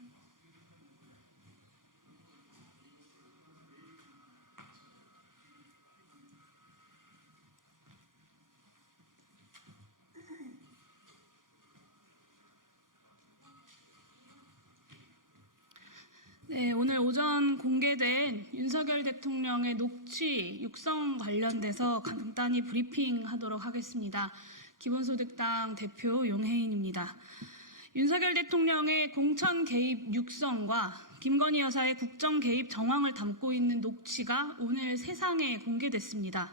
네, 오늘 오전 공개된 윤석열 대통령의 녹취 육성 관련돼서 간단히 브리핑하도록 하겠습니다. 기본소득당 대표 용혜인입니다. 윤석열 대통령의 공천 개입 육성과 김건희 여사의 국정 개입 정황을 담고 있는 녹취가 오늘 세상에 공개됐습니다.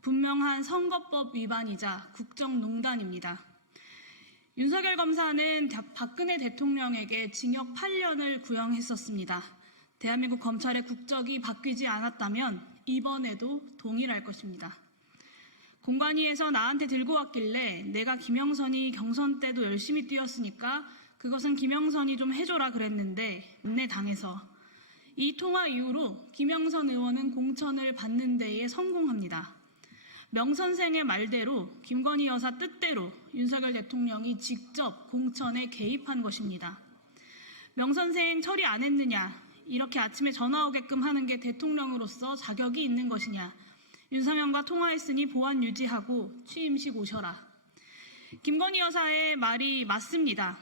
분명한 선거법 위반이자 국정농단입니다. 윤석열 검사는 박근혜 대통령에게 징역 8년을 구형했었습니다. 대한민국 검찰의 국적이 바뀌지 않았다면 이번에도 동일할 것입니다. 공관위에서 나한테 들고 왔길래 내가 김영선이 경선 때도 열심히 뛰었으니까 그것은 김영선이 좀 해줘라 그랬는데 내 당해서 이 통화 이후로 김영선 의원은 공천을 받는 데에 성공합니다. 명 선생의 말대로 김건희 여사 뜻대로 윤석열 대통령이 직접 공천에 개입한 것입니다. 명 선생 처리 안 했느냐, 이렇게 아침에 전화 오게끔 하는 게 대통령으로서 자격이 있는 것이냐, 윤석열과 통화했으니 보안 유지하고 취임식 오셔라. 김건희 여사의 말이 맞습니다.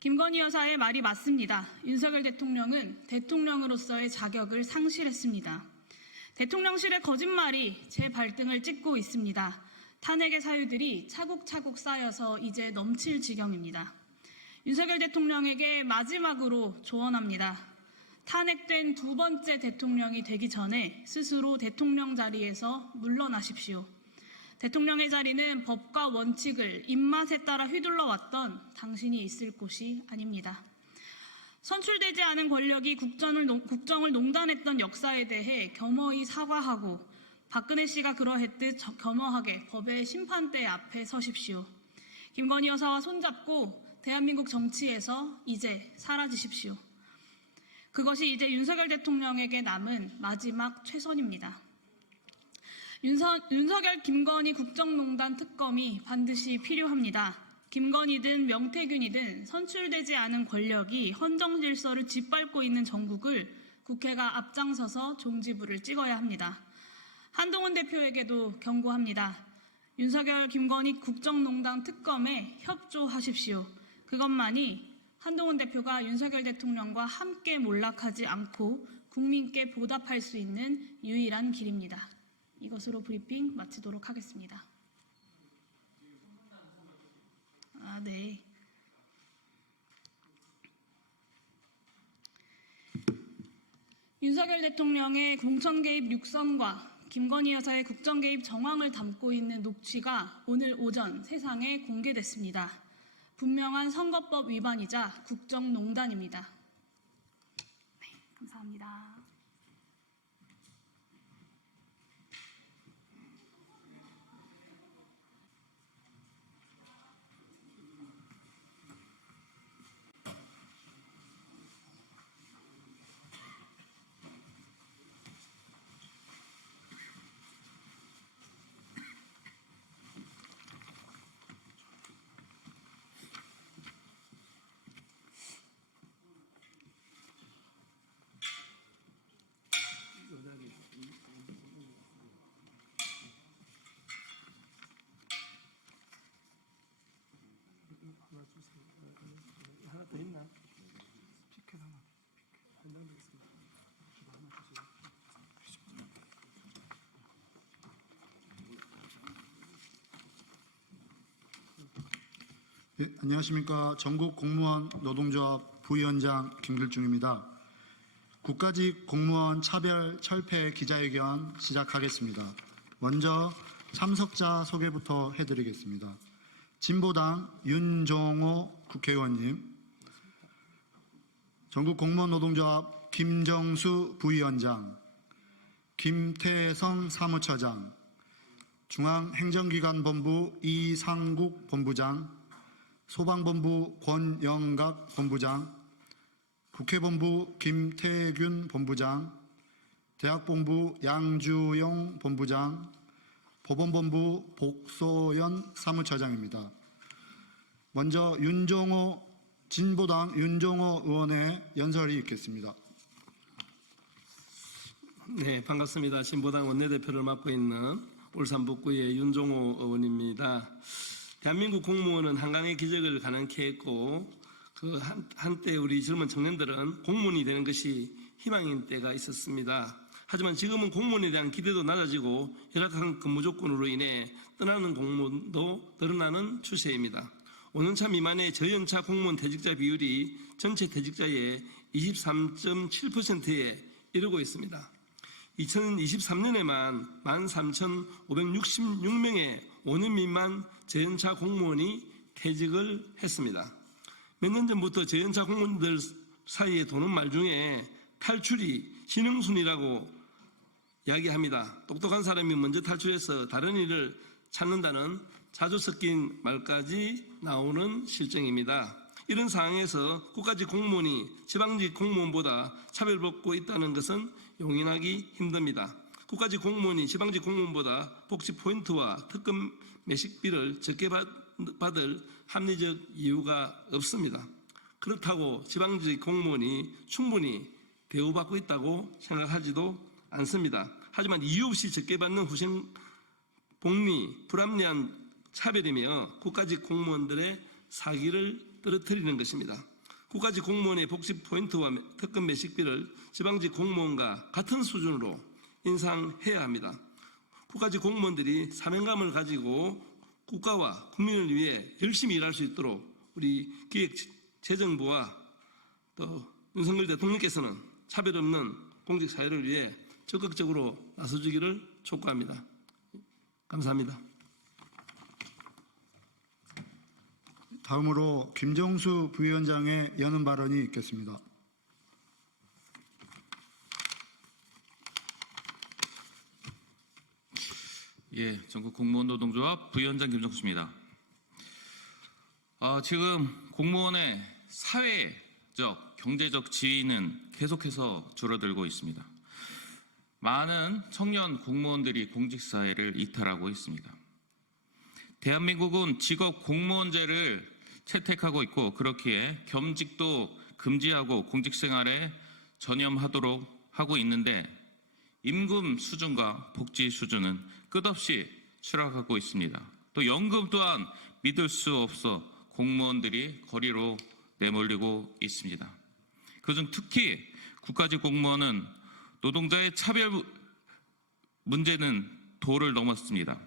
김건희 여사의 말이 맞습니다. 윤석열 대통령은 대통령으로서의 자격을 상실했습니다. 대통령실의 거짓말이 제 발등을 찍고 있습니다. 탄핵의 사유들이 차곡차곡 쌓여서 이제 넘칠 지경입니다. 윤석열 대통령에게 마지막으로 조언합니다. 탄핵된 두 번째 대통령이 되기 전에 스스로 대통령 자리에서 물러나십시오. 대통령의 자리는 법과 원칙을 입맛에 따라 휘둘러 왔던 당신이 있을 곳이 아닙니다. 선출되지 않은 권력이 국정을 농단했던 역사에 대해 겸허히 사과하고 박근혜 씨가 그러했듯 겸허하게 법의 심판대 앞에 서십시오. 김건희 여사와 손잡고 대한민국 정치에서 이제 사라지십시오. 그것이 이제 윤석열 대통령에게 남은 마지막 최선입니다. 윤석열 김건희 국정농단 특검이 반드시 필요합니다. 김건희든 명태균이든 선출되지 않은 권력이 헌정 질서를 짓밟고 있는 정국을 국회가 앞장서서 종지부를 찍어야 합니다. 한동훈 대표에게도 경고합니다. 윤석열 김건희 국정농단 특검에 협조하십시오. 그것만이 한동훈 대표가 윤석열 대통령과 함께 몰락하지 않고 국민께 보답할 수 있는 유일한 길입니다. 이것으로 브리핑 마치도록 하겠습니다. 네. 윤석열 대통령의 공천 개입 육성과 김건희 여사의 국정 개입 정황을 담고 있는 녹취가 오늘 오전 세상에 공개됐습니다. 분명한 선거법 위반이자 국정농단입니다. 네, 감사합니다. 네, 안녕하십니까. 전국 공무원 노동조합 부위원장 김길중입니다. 국가직 공무원 차별 철폐 기자회견 시작하겠습니다. 먼저 참석자 소개부터 해드리겠습니다. 진보당 윤종호 국회의원님, 전국 공무원 노동조합 김정수 부위원장, 김태성 사무처장, 중앙행정기관본부 이상국 본부장, 소방본부 권영각 본부장, 국회본부 김태균 본부장, 대학본부 양주용 본부장, 법원본부 복소연 사무처장입니다. 먼저 진보당 윤종호 의원의 연설이 있겠습니다. 네, 반갑습니다. 진보당 원내대표를 맡고 있는 울산 북구의 윤종호 의원입니다. 대한민국 공무원은 한강의 기적을 가능케 했고 한때 우리 젊은 청년들은 공무원이 되는 것이 희망인 때가 있었습니다. 하지만 지금은 공무원에 대한 기대도 낮아지고 열악한 근무 조건으로 인해 떠나는 공무원도 늘어나는 추세입니다. 5년차 미만의 저연차 공무원 퇴직자 비율이 전체 퇴직자의 23.7%에 이르고 있습니다. 2023년에만 13,566명의 5년 미만 저연차 공무원이 퇴직을 했습니다. 몇 년 전부터 저연차 공무원들 사이에 도는 말 중에 탈출이 신흥순이라고 이야기합니다. 똑똑한 사람이 먼저 탈출해서 다른 일을 찾는다는 자주 섞인 말까지 나오는 실정입니다. 이런 상황에서 국가직 공무원이 지방직 공무원보다 차별받고 있다는 것은 용인하기 힘듭니다. 국가직 공무원이 지방직 공무원보다 복지 포인트와 특급 매식비를 적게 받을 합리적 이유가 없습니다. 그렇다고 지방직 공무원이 충분히 대우받고 있다고 생각하지도 않습니다. 하지만 이유 없이 적게 받는 후생 복리, 불합리한 차별이며 국가직 공무원들의 사기를 떨어뜨리는 것입니다. 국가직 공무원의 복지 포인트와 특급 매식비를 지방직 공무원과 같은 수준으로 인상해야 합니다. 국가직 공무원들이 사명감을 가지고 국가와 국민을 위해 열심히 일할 수 있도록 우리 기획재정부와 또 윤석열 대통령께서는 차별 없는 공직 사회를 위해 적극적으로 나서주기를 촉구합니다. 감사합니다. 다음으로 김정수 부위원장의 여는 발언이 있겠습니다. 예, 전국 공무원 노동조합 부위원장 김정수입니다. 지금 공무원의 사회적, 경제적 지위는 계속해서 줄어들고 있습니다. 많은 청년 공무원들이 공직사회를 이탈하고 있습니다. 대한민국은 직업 공무원제를 채택하고 있고 그렇기에 겸직도 금지하고 공직생활에 전념하도록 하고 있는데 임금 수준과 복지 수준은 끝없이 추락하고 있습니다. 또 연금 또한 믿을 수 없어 공무원들이 거리로 내몰리고 있습니다. 그중 특히 국가직 공무원은 노동자의 차별 문제는 도를 넘었습니다.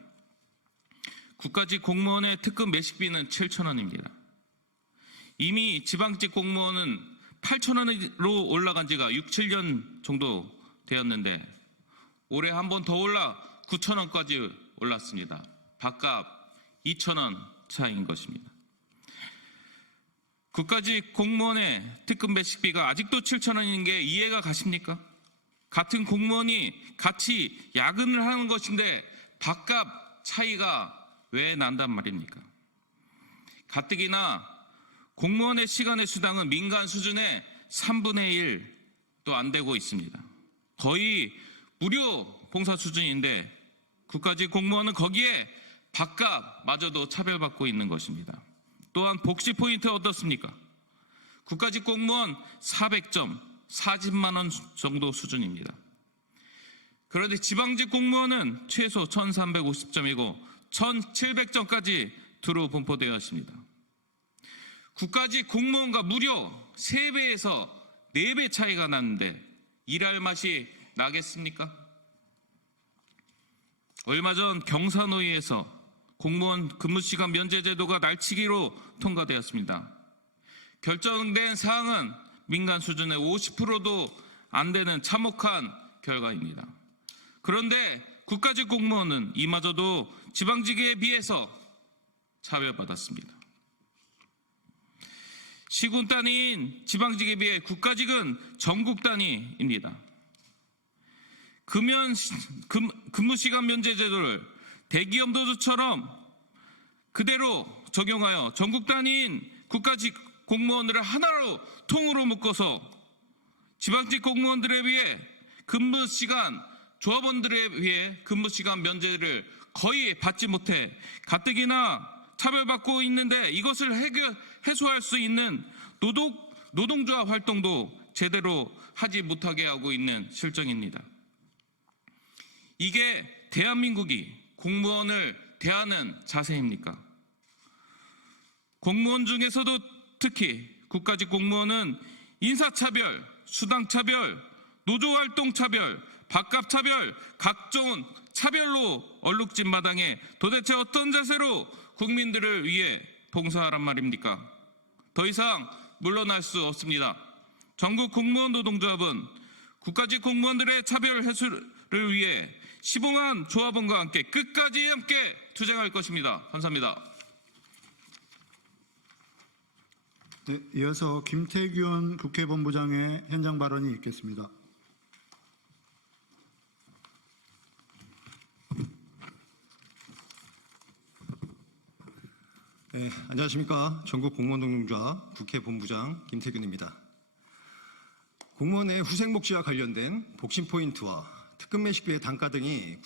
국가직 공무원의 특급 매식비는 7,000원입니다. 이미 지방직 공무원은 8,000원으로 올라간 지가 6, 7년 정도 되었는데 올해 한 번 더 올라 9,000원까지 올랐습니다. 밥값 2,000원 차이인 것입니다. 국가직 공무원의 특급 매식비가 아직도 7,000원인 게 이해가 가십니까? 같은 공무원이 같이 야근을 하는 것인데 밥값 차이가 왜 난단 말입니까? 가뜩이나 공무원의 시간의 수당은 민간 수준의 3분의 1도 안 되고 있습니다. 거의 무료 봉사 수준인데 국가직 공무원은 거기에 밥값마저도 차별받고 있는 것입니다. 또한 복지 포인트 어떻습니까? 국가직 공무원 400점, 40만 원 정도 수준입니다. 그런데 지방직 공무원은 최소 1350점이고 1700점까지 두루 분포되어 있습니다. 국가직 공무원과 무려 3배에서 4배 차이가 나는데 일할 맛이 나겠습니까? 얼마 전 경사노위에서 공무원 근무시간 면제 제도가 날치기로 통과되었습니다. 결정된 사항은 민간 수준의 50%도 안 되는 참혹한 결과입니다. 그런데 국가직 공무원은 이마저도 지방직에 비해서 차별받았습니다. 시군 단위인 지방직에 비해 국가직은 전국 단위입니다. 근무시간 면제 제도를 대기업 노조처럼 그대로 적용하여 전국 단위인 국가직 공무원들을 하나로 통으로 묶어서 지방직 공무원들에 비해 근무시간, 조합원들에 비해 근무시간 면제를 거의 받지 못해 가뜩이나 차별받고 있는데 이것을 해소할 수 있는 노동조합 활동도 제대로 하지 못하게 하고 있는 실정입니다. 이게 대한민국이 공무원을 대하는 자세입니까? 공무원 중에서도 특히 국가직 공무원은 인사차별, 수당차별, 노조활동차별, 밥값차별, 각종 차별로 얼룩진 마당에 도대체 어떤 자세로 국민들을 위해 봉사하란 말입니까? 더 이상 물러날 수 없습니다. 전국 공무원 노동조합은 국가직 공무원들의 차별 해소를 위해 시봉한 조합원과 함께 끝까지 함께 투쟁할 것입니다. 감사합니다. 네, 이어서 김태균 국회본부장의 현장 발언이 있겠습니다. 네, 안녕하십니까. 전국 공무원노동조합 국회본부장 김태균입니다. 공무원의 후생복지와 관련된 복심포인트와 특급 매식비의 단가 등이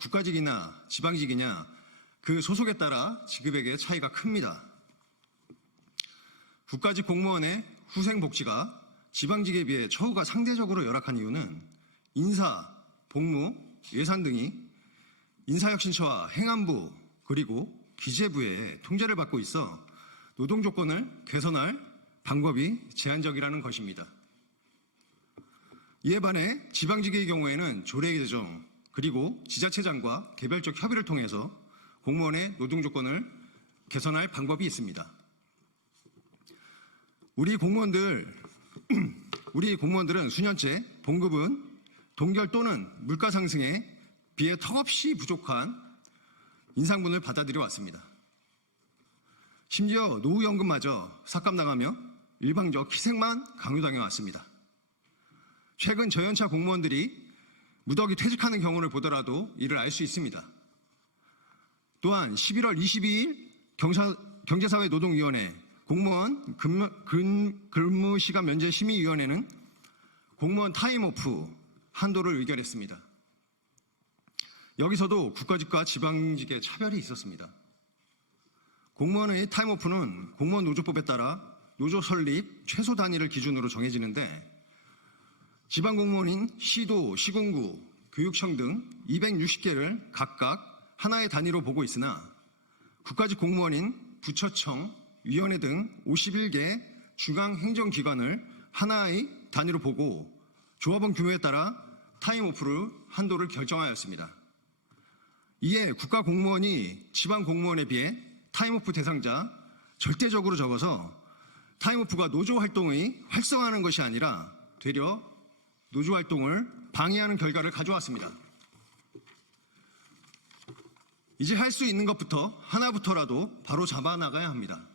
국가직이나 지방직이냐 그 소속에 따라 지급액의 차이가 큽니다. 국가직 공무원의 후생복지가 지방직에 비해 처우가 상대적으로 열악한 이유는 인사, 복무, 예산 등이 인사혁신처와 행안부 그리고 기재부의 통제를 받고 있어 노동 조건을 개선할 방법이 제한적이라는 것입니다. 이에 반해 지방직의 경우에는 조례 개정 그리고 지자체장과 개별적 협의를 통해서 공무원의 노동 조건을 개선할 방법이 있습니다. 우리 공무원들은 수년째 봉급은 동결 또는 물가 상승에 비해 턱없이 부족한 인상분을 받아들여 왔습니다. 심지어 노후연금마저 삭감당하며 일방적 희생만 강요당해 왔습니다. 최근 저연차 공무원들이 무더기 퇴직하는 경우를 보더라도 이를 알 수 있습니다. 또한 11월 22일 경제사회노동위원회 공무원 근무시간 면제 심의위원회는 공무원 타임오프 한도를 의결했습니다. 여기서도 국가직과 지방직의 차별이 있었습니다. 공무원의 타임오프는 공무원 노조법에 따라 노조 설립 최소 단위를 기준으로 정해지는데 지방 공무원인 시도, 시군구, 교육청 등 260개를 각각 하나의 단위로 보고 있으나 국가직 공무원인 부처청, 위원회 등 51개 중앙행정기관을 하나의 단위로 보고 조합원 규모에 따라 타임오프를 한도를 결정하였습니다. 이에 국가 공무원이 지방 공무원에 비해 타임오프 대상자 절대적으로 적어서 타임오프가 노조 활동의 활성화하는 것이 아니라 되려 노조 활동을 방해하는 결과를 가져왔습니다. 이제 할 수 있는 것부터 하나부터라도 바로 잡아나가야 합니다.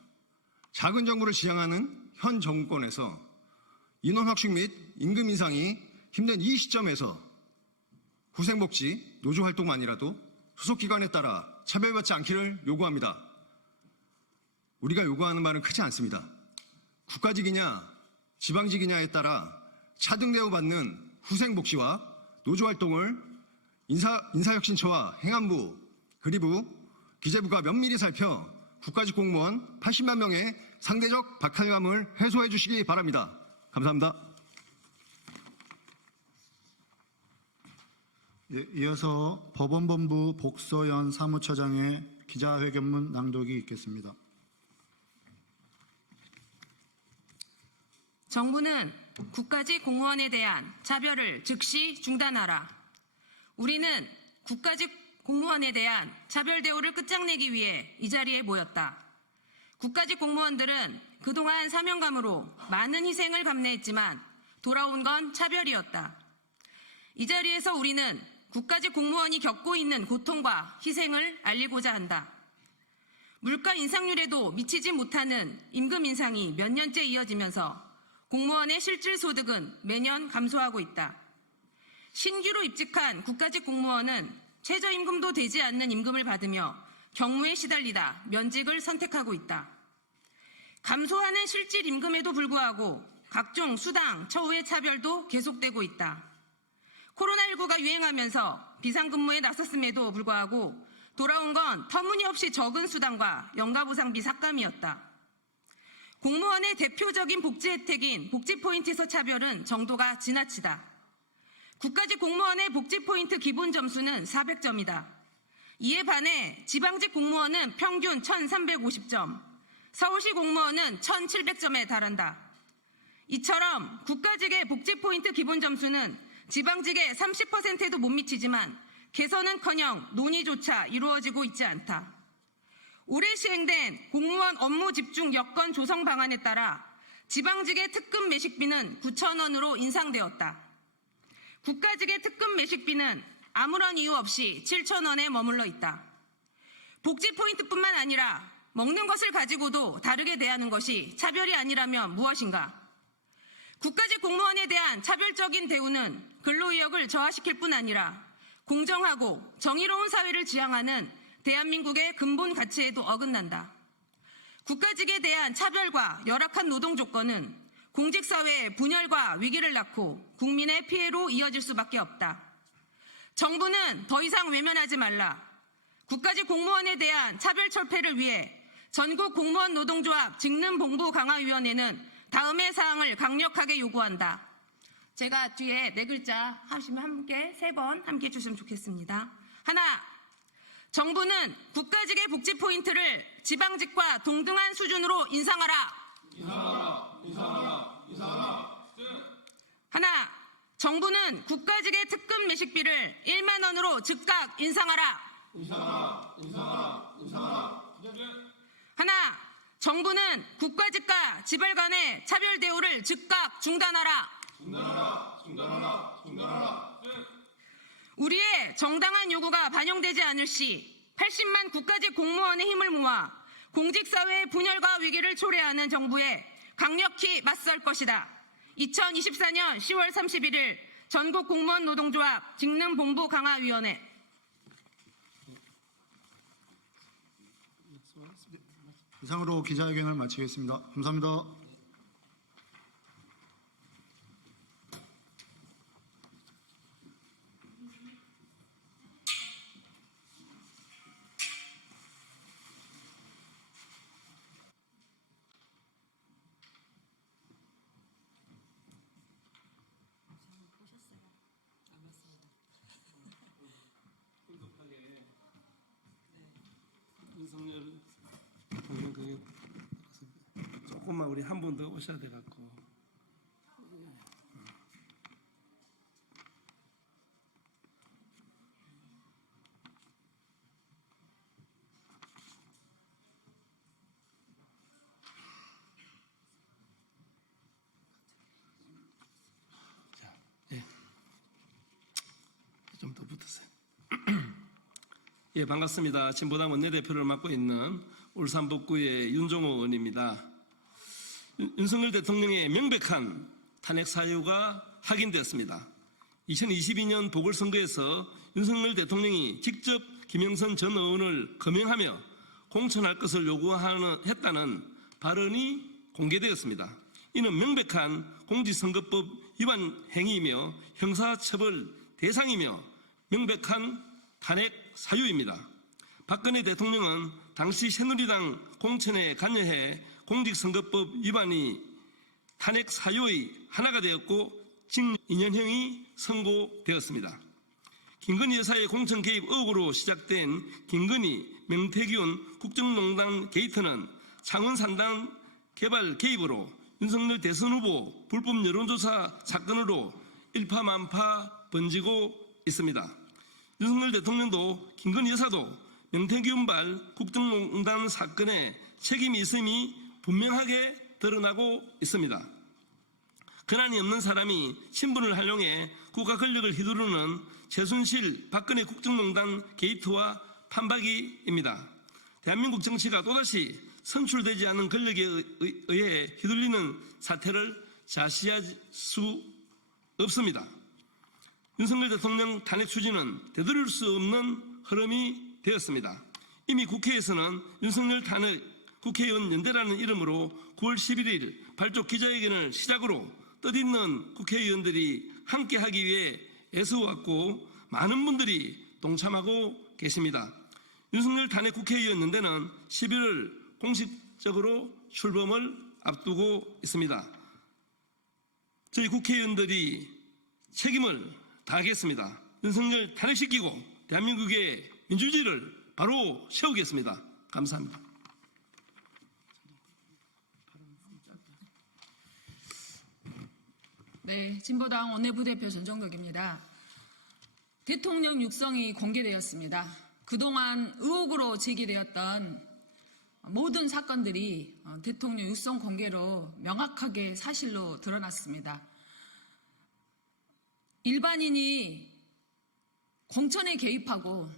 작은 정부를 지향하는 현 정권에서 인원 확충 및 임금 인상이 힘든 이 시점에서 후생복지, 노조 활동만이라도 소속기관에 따라 차별받지 않기를 요구합니다. 우리가 요구하는 말은 크지 않습니다. 국가직이냐 지방직이냐에 따라 차등 대우받는 후생복지와 노조활동을 인사혁신처와 행안부 그리고 기재부가 면밀히 살펴 국가직 공무원 80만 명의 상대적 박탈감을 해소해 주시기 바랍니다. 감사합니다. 예, 이어서 법원본부 복서연 사무처장의 기자회견문 낭독이 있겠습니다. 정부는 국가직 공무원에 대한 차별을 즉시 중단하라. 우리는 국가직 공무원에 대한 차별 대우를 끝장내기 위해 이 자리에 모였다. 국가직 공무원들은 그동안 사명감으로 많은 희생을 감내했지만 돌아온 건 차별이었다. 이 자리에서 우리는 국가직 공무원이 겪고 있는 고통과 희생을 알리고자 한다. 물가 인상률에도 미치지 못하는 임금 인상이 몇 년째 이어지면서 공무원의 실질 소득은 매년 감소하고 있다. 신규로 입직한 국가직 공무원은 최저임금도 되지 않는 임금을 받으며 경무에 시달리다 면직을 선택하고 있다. 감소하는 실질 임금에도 불구하고 각종 수당, 처우의 차별도 계속되고 있다. 코로나19가 유행하면서 비상근무에 나섰음에도 불구하고 돌아온 건 터무니없이 적은 수당과 연가보상비 삭감이었다. 공무원의 대표적인 복지 혜택인 복지포인트에서 차별은 정도가 지나치다. 국가직 공무원의 복지포인트 기본 점수는 400점이다. 이에 반해 지방직 공무원은 평균 1,350점, 서울시 공무원은 1,700점에 달한다. 이처럼 국가직의 복지포인트 기본 점수는 지방직의 30%에도 못 미치지만 개선은커녕 논의조차 이루어지고 있지 않다. 올해 시행된 공무원 업무 집중 여건 조성 방안에 따라 지방직의 특급 매식비는 9,000원으로 인상되었다. 국가직의 특급 매식비는 아무런 이유 없이 7,000원에 머물러 있다. 복지 포인트뿐만 아니라 먹는 것을 가지고도 다르게 대하는 것이 차별이 아니라면 무엇인가? 국가직 공무원에 대한 차별적인 대우는 근로의욕을 저하시킬 뿐 아니라 공정하고 정의로운 사회를 지향하는 대한민국의 근본 가치에도 어긋난다. 국가직에 대한 차별과 열악한 노동 조건은 공직사회의 분열과 위기를 낳고 국민의 피해로 이어질 수밖에 없다. 정부는 더 이상 외면하지 말라. 국가직 공무원에 대한 차별 철폐를 위해 전국 공무원 노동조합 직능본부 강화위원회는 다음의 사항을 강력하게 요구한다. 제가 뒤에 네 글자 하시면 함께 세 번 함께 해주시면 좋겠습니다. 하나, 정부는 국가직의 복지 포인트를 지방직과 동등한 수준으로 인상하라. 하나, 정부는 국가직의 특급 매식비를 1만 원으로 즉각 인상하라. 하나, 정부는 국가직과 지발 간의 차별 대우를 즉각 중단하라. 우리의 정당한 요구가 반영되지 않을 시 80만 국가직 공무원의 힘을 모아 공직사회의 분열과 위기를 초래하는 정부에 강력히 맞설 것이다. 2024년 10월 31일 전국 공무원 노동조합 직능본부 강화위원회. 이상으로 기자회견을 마치겠습니다. 감사합니다. 윤석열 대통령 조금만 우리 한 분 더 오셔야 돼 갖고. 자, 예. 좀 더 붙으세요. 예, 반갑습니다. 진보당 원내대표를 맡고 있는 울산 북구의 윤종호 의원입니다. 윤석열 대통령의 명백한 탄핵 사유가 확인되었습니다. 2022년 보궐선거에서 윤석열 대통령이 직접 김영선 전 의원을 거명하며 공천할 것을 요구했다는 발언이 공개되었습니다. 이는 명백한 공직선거법 위반 행위이며 형사처벌 대상이며 명백한 탄핵 사유입니다. 박근혜 대통령은 당시 새누리당 공천에 관여해 공직선거법 위반이 탄핵 사유의 하나가 되었고 징 2년형이 선고되었습니다. 김건희 여사의 공천 개입 의혹으로 시작된 김건희, 명태균 국정농단 게이트는 창원산단 개발 개입으로 윤석열 대선 후보 불법 여론조사 사건으로 일파만파 번지고 있습니다. 윤석열 대통령도 김건희 여사도 명태균발 국정농단 사건에 책임이 있음이 분명하게 드러나고 있습니다. 근한이 없는 사람이 신분을 활용해 국가 권력을 휘두르는 최순실 박근혜 국정농단 게이트와 판박이입니다. 대한민국 정치가 또다시 선출되지 않은 권력에 의해 휘둘리는 사태를 자시할 수 없습니다. 윤석열 대통령 탄핵 추진은 되돌릴 수 없는 흐름이 되었습니다. 이미 국회에서는 윤석열 탄핵 국회의원 연대라는 이름으로 9월 11일 발족 기자회견을 시작으로 뜻있는 국회의원들이 함께하기 위해 애써왔고 많은 분들이 동참하고 계십니다. 윤석열 탄핵 국회의원 연대는 11월 공식적으로 출범을 앞두고 있습니다. 저희 국회의원들이 책임을 다하겠습니다. 윤석열 탄핵시키고 대한민국의 민주주의를 바로 세우겠습니다. 감사합니다. 네, 진보당 원내부대표 전정덕입니다. 대통령 육성이 공개되었습니다. 그동안 의혹으로 제기되었던 모든 사건들이 대통령 육성 공개로 명확하게 사실로 드러났습니다. 일반인이 공천에 개입하고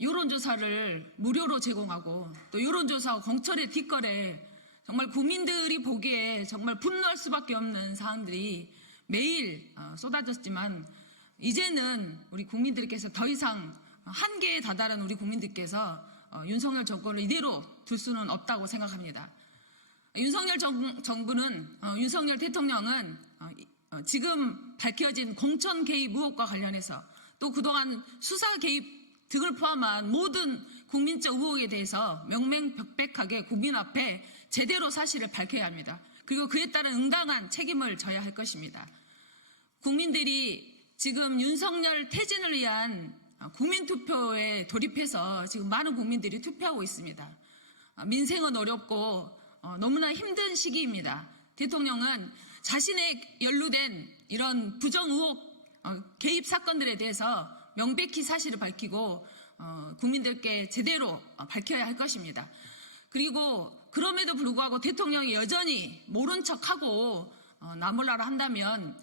여론조사를 무료로 제공하고 또 여론조사와 공천의 뒷거래 정말 국민들이 보기에 정말 분노할 수밖에 없는 사안들이 매일 쏟아졌지만 이제는 우리 국민들께서 더 이상 한계에 다다른 우리 국민들께서 윤석열 정권을 이대로 둘 수는 없다고 생각합니다. 윤석열 정부는 윤석열 대통령은 지금 밝혀진 공천 개입 의혹과 관련해서 또 그동안 수사 개입 등을 포함한 모든 국민적 의혹에 대해서 명명백백하게 국민 앞에 제대로 사실을 밝혀야 합니다. 그리고 그에 따른 응당한 책임을 져야 할 것입니다. 국민들이 지금 윤석열 퇴진을 위한 국민투표에 돌입해서 지금 많은 국민들이 투표하고 있습니다. 민생은 어렵고 너무나 힘든 시기입니다. 대통령은 자신의 연루된 이런 부정 의혹 개입 사건들에 대해서 명백히 사실을 밝히고 국민들께 제대로 밝혀야 할 것입니다. 그리고 그럼에도 불구하고 대통령이 여전히 모른 척하고 나몰라라 한다면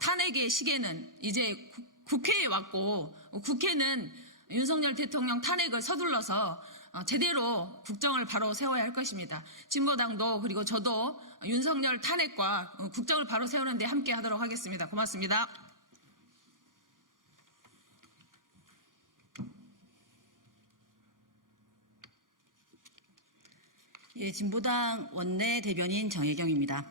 탄핵의 시계는 이제 국회에 왔고 국회는 윤석열 대통령 탄핵을 서둘러서 제대로 국정을 바로 세워야 할 것입니다. 진보당도 그리고 저도 윤석열 탄핵과 국정을 바로 세우는 데 함께 하도록 하겠습니다. 고맙습니다. 예, 진보당 원내대변인 정혜경입니다.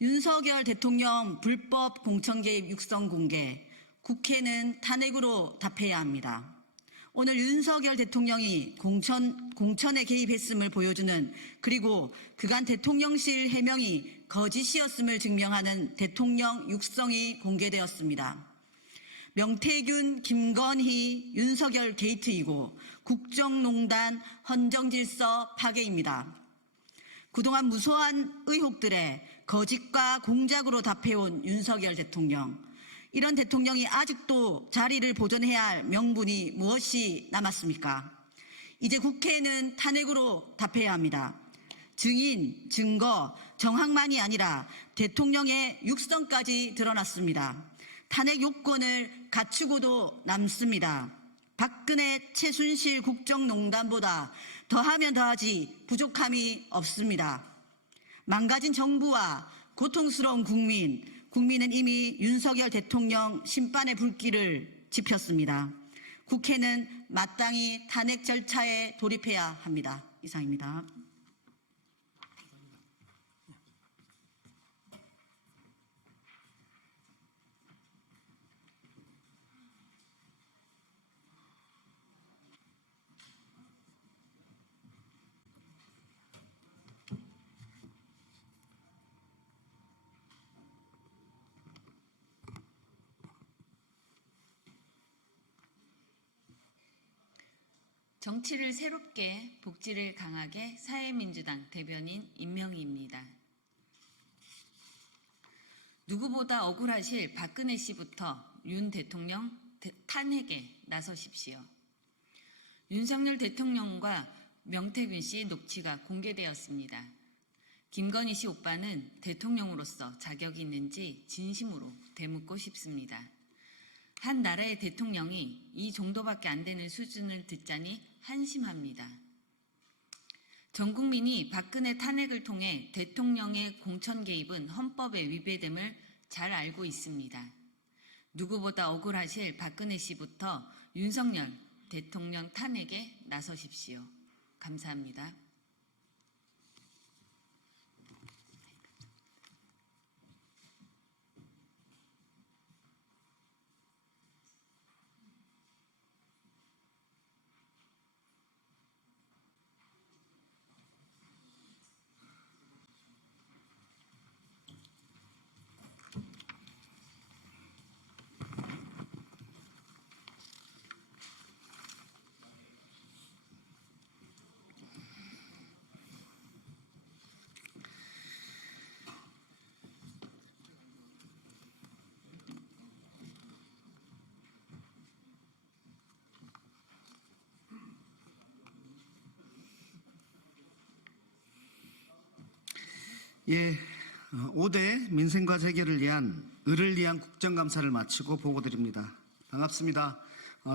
윤석열 대통령 불법 공천 개입 육성 공개, 국회는 탄핵으로 답해야 합니다. 오늘 윤석열 대통령이 공천에 개입했음을 보여주는, 그리고 그간 대통령실 해명이 거짓이었음을 증명하는 대통령 육성이 공개되었습니다. 명태균, 김건희, 윤석열 게이트이고 국정농단 헌정질서 파괴입니다. 그동안 무수한 의혹들에 거짓과 공작으로 답해온 윤석열 대통령. 이런 대통령이 아직도 자리를 보존해야 할 명분이 무엇이 남았습니까? 이제 국회는 탄핵으로 답해야 합니다. 증인, 증거, 정황만이 아니라 대통령의 육성까지 드러났습니다. 탄핵 요건을 갖추고도 남습니다. 박근혜, 최순실 국정농단보다 더하면 더하지 부족함이 없습니다. 망가진 정부와 고통스러운 국민은 이미 윤석열 대통령 심판의 불길을 지폈습니다. 국회는 마땅히 탄핵 절차에 돌입해야 합니다. 이상입니다. 정치를 새롭게, 복지를 강하게, 사회민주당 대변인 임명희입니다. 누구보다 억울하실 박근혜 씨부터 윤 대통령 탄핵에 나서십시오. 윤석열 대통령과 명태균 씨 녹취가 공개되었습니다. 김건희 씨 오빠는 대통령으로서 자격이 있는지 진심으로 되묻고 싶습니다. 한 나라의 대통령이 이 정도밖에 안 되는 수준을 듣자니 한심합니다. 전 국민이 박근혜 탄핵을 통해 대통령의 공천 개입은 헌법에 위배됨을 잘 알고 있습니다. 누구보다 억울하실 박근혜 씨부터 윤석열 대통령 탄핵에 나서십시오. 감사합니다. 예, 5대 민생과 재결을 위한 을을 위한 국정감사를 마치고 보고드립니다. 반갑습니다.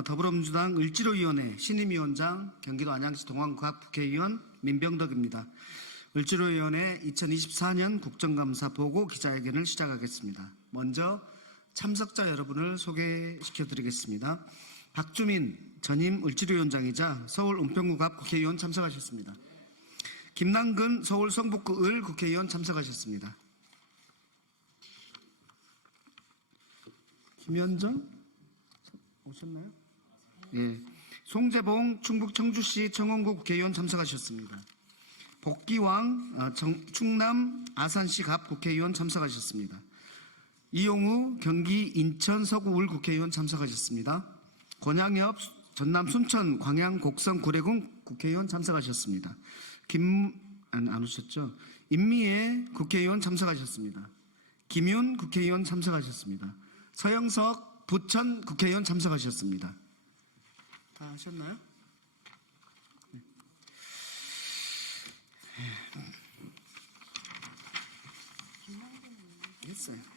더불어민주당 을지로위원회 신임위원장 경기도 안양시 동안구합 국회의원 민병덕입니다. 을지로위원회 2024년 국정감사 보고 기자회견을 시작하겠습니다. 먼저 참석자 여러분을 소개시켜드리겠습니다. 박주민 전임 을지로위원장이자 서울 은평구갑 국회의원 참석하셨습니다. 김남근 서울 성북구 을 국회의원 참석하셨습니다. 김현정 오셨나요? 예. 송재봉 충북 청주시 청원구 국회의원 참석하셨습니다. 복기왕 충남 아산시 갑 국회의원 참석하셨습니다. 이용우 경기 인천 서구 울 국회의원 참석하셨습니다. 권양엽 전남 순천 광양 곡성 구례군 국회의원 참석하셨습니다. 안 오셨죠? 임미애 국회의원 참석하셨습니다. 김윤 국회의원 참석하셨습니다. 서영석 부천 국회의원 참석하셨습니다. 다 하셨나요? 네.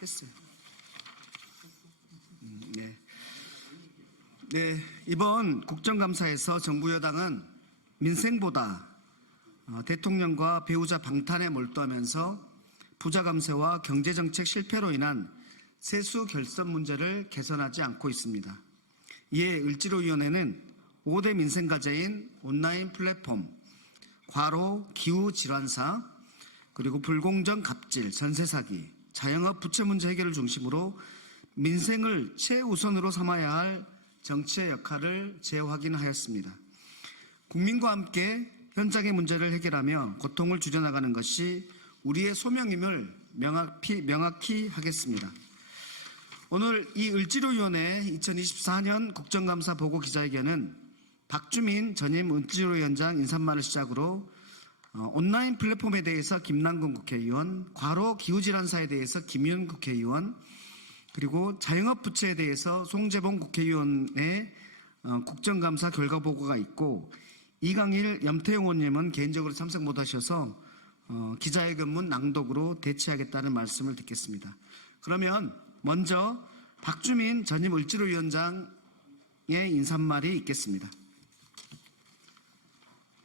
했어요. 네. 네, 이번 국정감사에서 정부 여당은 민생보다 대통령과 배우자 방탄에 몰두하면서 부자 감세와 경제정책 실패로 인한 세수 결선 문제를 개선하지 않고 있습니다. 이에 을지로위원회는 5대 민생과제인 온라인 플랫폼, 과로 기후질환사, 그리고 불공정 갑질, 전세 사기, 자영업 부채 문제 해결을 중심으로 민생을 최우선으로 삼아야 할 정치의 역할을 재확인하였습니다. 국민과 함께 현장의 문제를 해결하며 고통을 줄여나가는 것이 우리의 소명임을 명확히 하겠습니다. 오늘 이 을지로위원회 2024년 국정감사 보고 기자회견은 박주민 전임 을지로위원장 인사말을 시작으로 온라인 플랫폼에 대해서 김남근 국회의원, 과로 기후질환사에 대해서 김윤 국회의원, 그리고 자영업 부채에 대해서 송재봉 국회의원의 국정감사 결과 보고가 있고, 이강일 염태용 의원님은 개인적으로 참석 못하셔서 기자회견문 낭독으로 대체하겠다는 말씀을 듣겠습니다. 그러면 먼저 박주민 전임 을지로위원장의 인사말이 있겠습니다.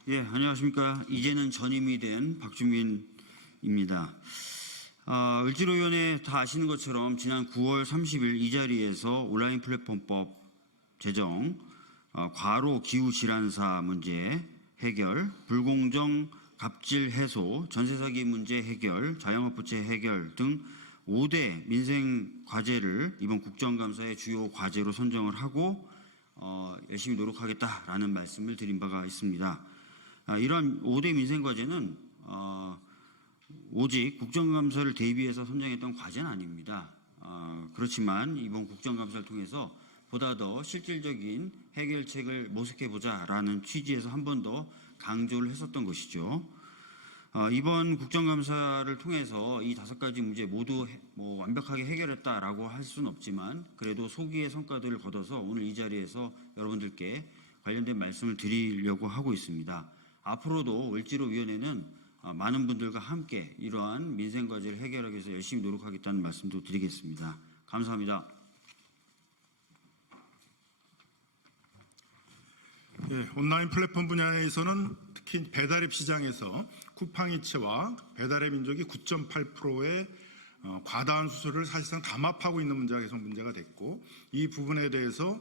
예, 안녕하십니까. 이제는 전임이 된 박주민입니다. 을지로위원회 다 아시는 것처럼 지난 9월 30일 이 자리에서 온라인 플랫폼법 제정, 과로 기후질환사 문제 해결, 불공정 갑질 해소, 전세사기 문제 해결, 자영업 부채 해결 등 5대 민생 과제를 이번 국정감사의 주요 과제로 선정을 하고 열심히 노력하겠다라는 말씀을 드린 바가 있습니다. 이런 5대 민생 과제는 오직 국정감사를 대비해서 선정했던 과제는 아닙니다. 그렇지만 이번 국정감사를 통해서 보다 더 실질적인 해결책을 모색해보자라는 취지에서 한 번 더 강조를 했었던 것이죠. 이번 국정감사를 통해서 이 5가지 문제 모두 완벽하게 해결했다라고 할 수는 없지만 그래도 소기의 성과들을 거둬서 오늘 이 자리에서 여러분들께 관련된 말씀을 드리려고 하고 있습니다. 앞으로도 을지로위원회는 많은 분들과 함께 이러한 민생과제를 해결하기 위해서 열심히 노력하겠다는 말씀도 드리겠습니다. 감사합니다. 예, 온라인 플랫폼 분야에서는 특히 배달앱 시장에서 쿠팡이츠와 배달의 민족이 9.8%의 과다한 수수료를 사실상 담합하고 있는 문제가 계속 문제가 됐고, 이 부분에 대해서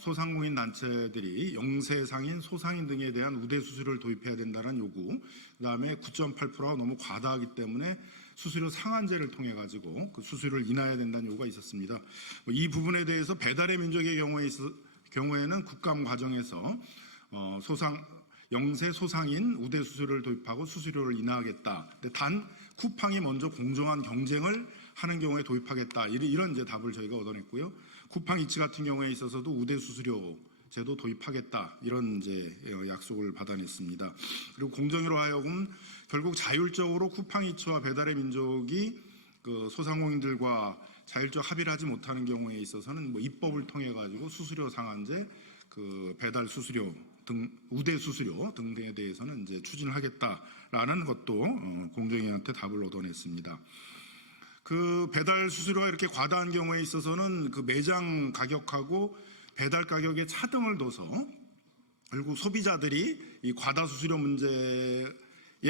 소상공인 단체들이 영세상인, 소상인 등에 대한 우대 수수료를 도입해야 된다는 요구, 그다음에 9.8%가 너무 과다하기 때문에 수수료 상한제를 통해 가지고 그 수수료를 인하해야 된다는 요구가 있었습니다. 이 부분에 대해서 배달의 민족의 경우에는 국감 과정에서 영세 소상인 우대 수수료를 도입하고 수수료를 인하하겠다. 근데 단 쿠팡이 먼저 공정한 경쟁을 하는 경우에 도입하겠다. 이런 이제 답을 저희가 얻어냈고요. 쿠팡이츠 같은 경우에 있어서도 우대 수수료 제도 도입하겠다. 이런 이제 약속을 받아냈습니다. 그리고 공정위로 하여금 결국 자율적으로 쿠팡이츠와 배달의 민족이 그 소상공인들과 자율적 합의를 하지 못하는 경우에 있어서는 입법을 통해 가지고 수수료 상한제, 그 배달 수수료 등 우대 수수료 등에 대해서는 이제 추진을 하겠다라는 것도 공정위한테 답을 얻어냈습니다. 그 배달 수수료가 이렇게 과다한 경우에 있어서는 그 매장 가격하고 배달 가격에 차등을 둬서 결국 소비자들이 이 과다 수수료 문제에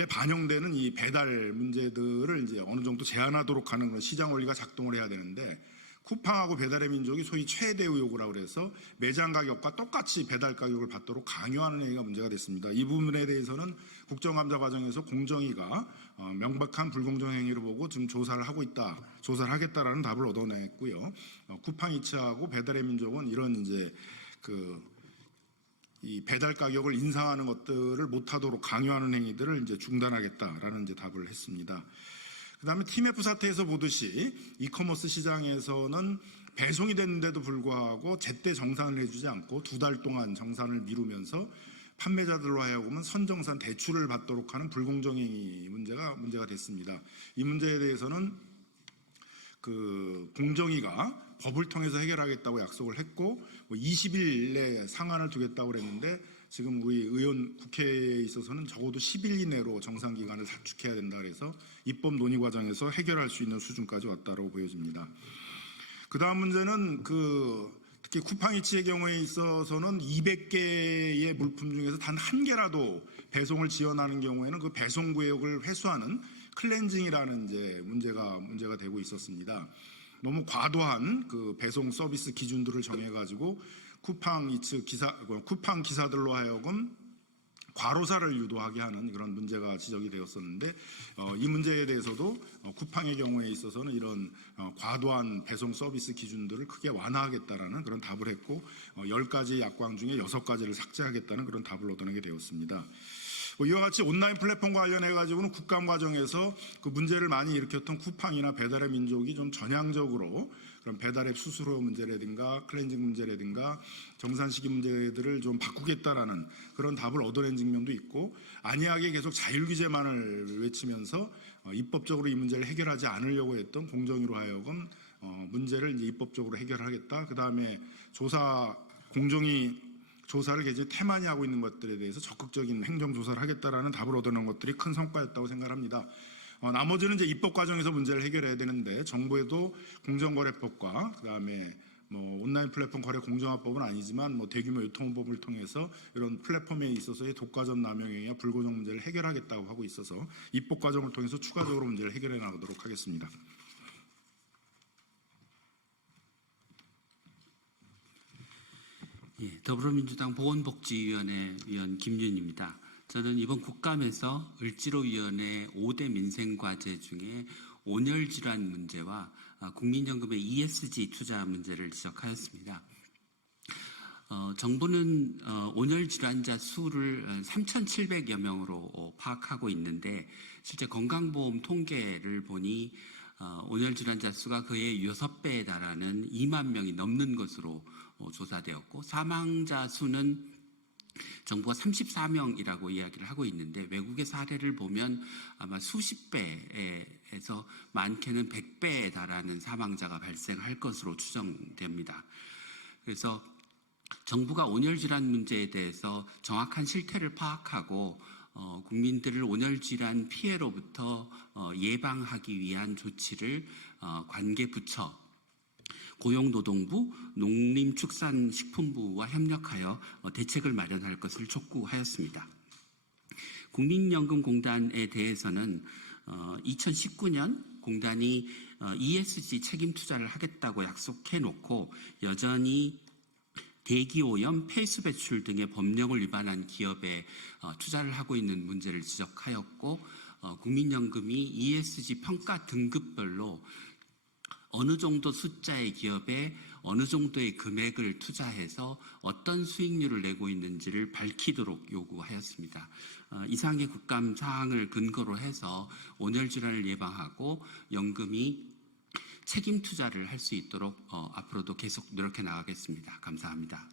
반영되는 이 배달 문제들을 이제 어느 정도 제한하도록 하는 시장 원리가 작동을 해야 되는데, 쿠팡하고 배달의 민족이 소위 최대 의혹이라고 그래서 매장 가격과 똑같이 배달 가격을 받도록 강요하는 행위가 문제가 됐습니다. 이 부분에 대해서는 국정감사 과정에서 공정위가 명백한 불공정 행위로 보고 지금 조사를 하겠다라는 답을 얻어냈고요. 쿠팡 이츠하고 배달의 민족은 이런 이제 이 배달 가격을 인상하는 것들을 못하도록 강요하는 행위들을 이제 중단하겠다라는 이제 답을 했습니다. 그다음에 TMF 사태에서 보듯이 이커머스 시장에서는 배송이 됐는데도 불구하고 제때 정산을 해주지 않고 2달 동안 정산을 미루면서 판매자들로 하여금은 선정산 대출을 받도록 하는 불공정행위 문제가 됐습니다. 이 문제에 대해서는 공정위가 법을 통해서 해결하겠다고 약속을 했고 20일 내에 상한을 두겠다고 그랬는데 지금 우리 국회에 있어서는 적어도 10일 이내로 정상 기간을 단축해야 된다 그래서 입법 논의 과정에서 해결할 수 있는 수준까지 왔다고 보여집니다. 그다음 문제는 특히 쿠팡이츠의 경우에 있어서는 200개의 물품 중에서 단 한 개라도 배송을 지연하는 경우에는 그 배송 구역을 회수하는 클렌징이라는 이제 문제가 되고 있었습니다. 너무 과도한 배송 서비스 기준들을 정해가지고 쿠팡 기사들로 하여금 과로사를 유도하게 하는 그런 문제가 지적이 되었었는데 이 문제에 대해서도 쿠팡의 경우에 있어서는 이런 과도한 배송 서비스 기준들을 크게 완화하겠다라는 그런 답을 했고 10가지 약관 중에 6가지를 삭제하겠다는 그런 답을 얻어내게 되었습니다. 이와 같이 온라인 플랫폼과 관련해 가지고는 국감 과정에서 그 문제를 많이 일으켰던 쿠팡이나 배달의 민족이 좀 전향적으로 그런 배달앱 수수료 문제라든가 클렌징 문제라든가 정산 시기 문제들을 좀 바꾸겠다라는 그런 답을 얻어낸 측면도 있고 안이하게 계속 자율 규제만을 외치면서 입법적으로 이 문제를 해결하지 않으려고 했던 공정위로 하여금 문제를 이제 입법적으로 해결하겠다. 그다음에 공정위 조사를 계속 태만히 하고 있는 것들에 대해서 적극적인 행정 조사를 하겠다라는 답을 얻어낸 것들이 큰 성과였다고 생각합니다. 나머지는 이제 입법 과정에서 문제를 해결해야 되는데 정부에도 공정거래법과 그다음에 온라인 플랫폼 거래 공정화법은 아니지만 대규모 유통법을 통해서 이런 플랫폼에 있어서의 독과점 남용행위와 불공정 문제를 해결하겠다고 하고 있어서 입법 과정을 통해서 추가적으로 문제를 해결해 나가도록 하겠습니다. 예, 더불어민주당 보건복지위원회 위원 김윤입니다. 저는 이번 국감에서 을지로위원회 5대 민생과제 중에 온열질환 문제와 국민연금의 ESG 투자 문제를 지적하였습니다. 정부는 온열질환자 수를 3,700여 명으로 파악하고 있는데 실제 건강보험 통계를 보니 온열질환자 수가 그의 6배에 달하는 2만 명이 넘는 것으로 조사되었고 사망자 수는 정부가 34명이라고 이야기를 하고 있는데 외국의 사례를 보면 아마 수십 배에서 많게는 100배에 달하는 사망자가 발생할 것으로 추정됩니다. 그래서 정부가 온열질환 문제에 대해서 정확한 실태를 파악하고 국민들을 온열질환 피해로부터 예방하기 위한 조치를 관계부처 고용노동부, 농림축산식품부와 협력하여 대책을 마련할 것을 촉구하였습니다. 국민연금공단에 대해서는 2019년 공단이 ESG 책임 투자를 하겠다고 약속해놓고 여전히 대기오염, 폐수 배출 등의 법령을 위반한 기업에 투자를 하고 있는 문제를 지적하였고 국민연금이 ESG 평가 등급별로 어느 정도 숫자의 기업에 어느 정도의 금액을 투자해서 어떤 수익률을 내고 있는지를 밝히도록 요구하였습니다. 이상의 국감 사항을 근거로 해서 온열질환을 예방하고 연금이 책임 투자를 할 수 있도록 앞으로도 계속 노력해 나가겠습니다. 감사합니다.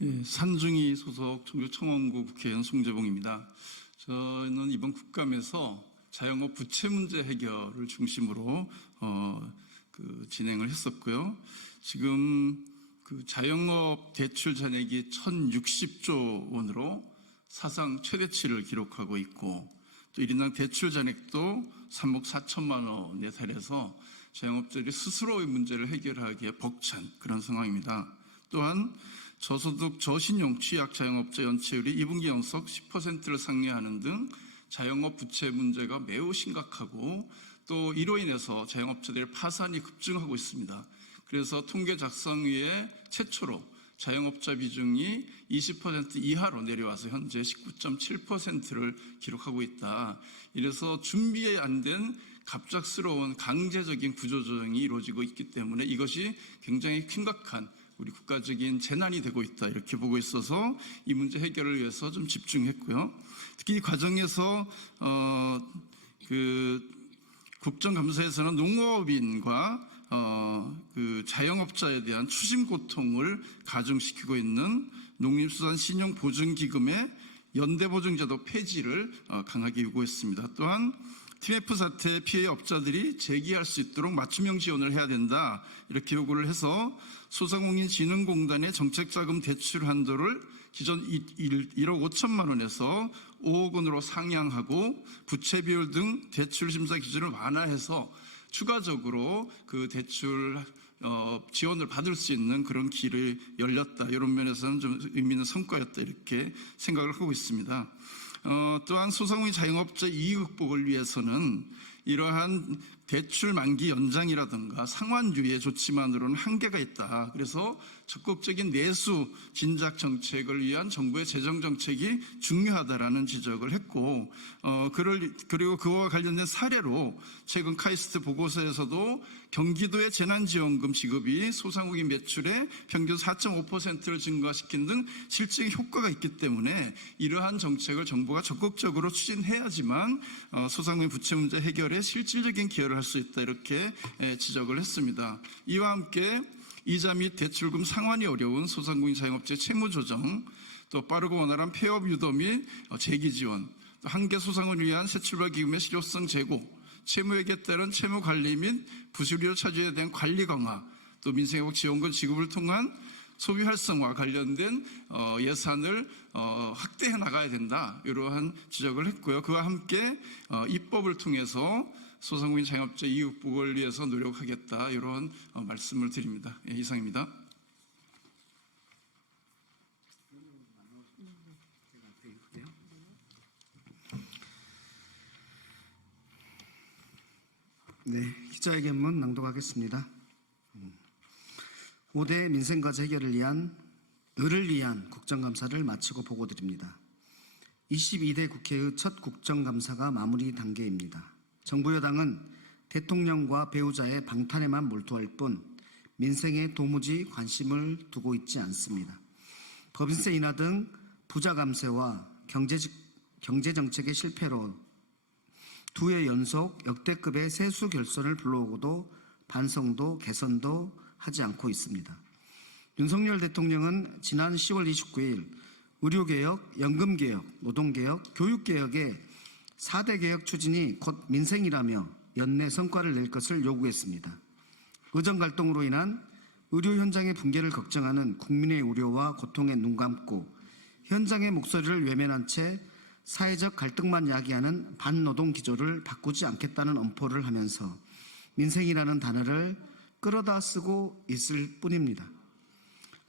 예, 산중이 소속 청주청원구 국회의원 송재봉입니다. 저는 이번 국감에서 자영업 부채 문제 해결을 중심으로 진행을 했었고요. 지금 자영업 대출 잔액이 1,060조 원으로 사상 최대치를 기록하고 있고 또 1인당 대출 잔액도 3억 4천만 원에 달해서 자영업자들이 스스로의 문제를 해결하기에 벅찬 그런 상황입니다. 또한 저소득 저신용 취약 자영업자 연체율이 2분기 연속 10%를 상회하는 등 자영업 부채 문제가 매우 심각하고 또 이로 인해서 자영업자들의 파산이 급증하고 있습니다. 그래서 통계 작성위에 최초로 자영업자 비중이 20% 이하로 내려와서 현재 19.7%를 기록하고 있다. 이래서 준비 안 된 갑작스러운 강제적인 구조조정이 이루어지고 있기 때문에 이것이 굉장히 심각한 우리 국가적인 재난이 되고 있다, 이렇게 보고 있어서 이 문제 해결을 위해서 좀 집중했고요. 특히 이 과정에서 국정감사에서는 농업인과 그 자영업자에 대한 추심 고통을 가중시키고 있는 농림수산신용보증기금의 연대보증제도 폐지를 강하게 요구했습니다. 또한 TF 사태 피해 업자들이 재기할 수 있도록 맞춤형 지원을 해야 된다, 이렇게 요구를 해서 소상공인진흥공단의 정책자금 대출 한도를 기존 1억 5천만 원에서 5억 원으로 상향하고 부채 비율 등 대출 심사 기준을 완화해서 추가적으로 그 대출 지원을 받을 수 있는 그런 길을 열렸다. 이런 면에서는 좀 의미 있는 성과였다, 이렇게 생각을 하고 있습니다. 또한 소상공인 자영업자 이익 극복을 위해서는 이러한 대출 만기 연장이라든가 상환 유예 조치만으로는 한계가 있다. 그래서 적극적인 내수 진작 정책을 위한 정부의 재정 정책이 중요하다라는 지적을 했고, 그리고 그와 관련된 사례로 최근 카이스트 보고서에서도 경기도의 재난지원금 지급이 소상공인 매출의 평균 4.5%를 증가시킨 등 실질적인 효과가 있기 때문에 이러한 정책을 정부가 적극적으로 추진해야지만 소상공인 부채 문제 해결에 실질적인 기여를 할 수 있다, 이렇게 지적을 했습니다. 이와 함께 이자 및 대출금 상환이 어려운 소상공인 자영업자의 채무 조정, 또 빠르고 원활한 폐업 유도 및 재기 지원, 또 한계 소상을 위한 새출발 기금의 실효성 제고, 채무액에 따른 채무 관리 및 부실료 차주에 대한 관리 강화, 또 민생회복 지원금 지급을 통한 소비 활성화 관련된 예산을 확대해 나가야 된다, 이러한 지적을 했고요. 그와 함께 입법을 통해서 소상공인 자영업자 이익 극복을 위해서 노력하겠다, 이런 말씀을 드립니다. 예, 이상입니다. 네, 기자회견문 낭독하겠습니다. 5대 민생과제 해결을 위한 국정감사를 마치고 보고드립니다. 22대 국회의 첫 국정감사가 마무리 단계입니다. 정부 여당은 대통령과 배우자의 방탄에만 몰두할 뿐 민생에 도무지 관심을 두고 있지 않습니다. 법인세 인하 등 부자 감세와 경제정책의 실패로 두 해 연속 역대급의 세수 결손을 불러오고도 반성도 개선도 하지 않고 있습니다. 윤석열 대통령은 지난 10월 29일 의료개혁, 연금개혁, 노동개혁, 교육개혁의 4대 개혁 추진이 곧 민생이라며 연내 성과를 낼 것을 요구했습니다. 의정갈등으로 인한 의료 현장의 붕괴를 걱정하는 국민의 우려와 고통에 눈 감고 현장의 목소리를 외면한 채 사회적 갈등만 야기하는 반노동 기조를 바꾸지 않겠다는 엄포를 하면서 민생이라는 단어를 끌어다 쓰고 있을 뿐입니다.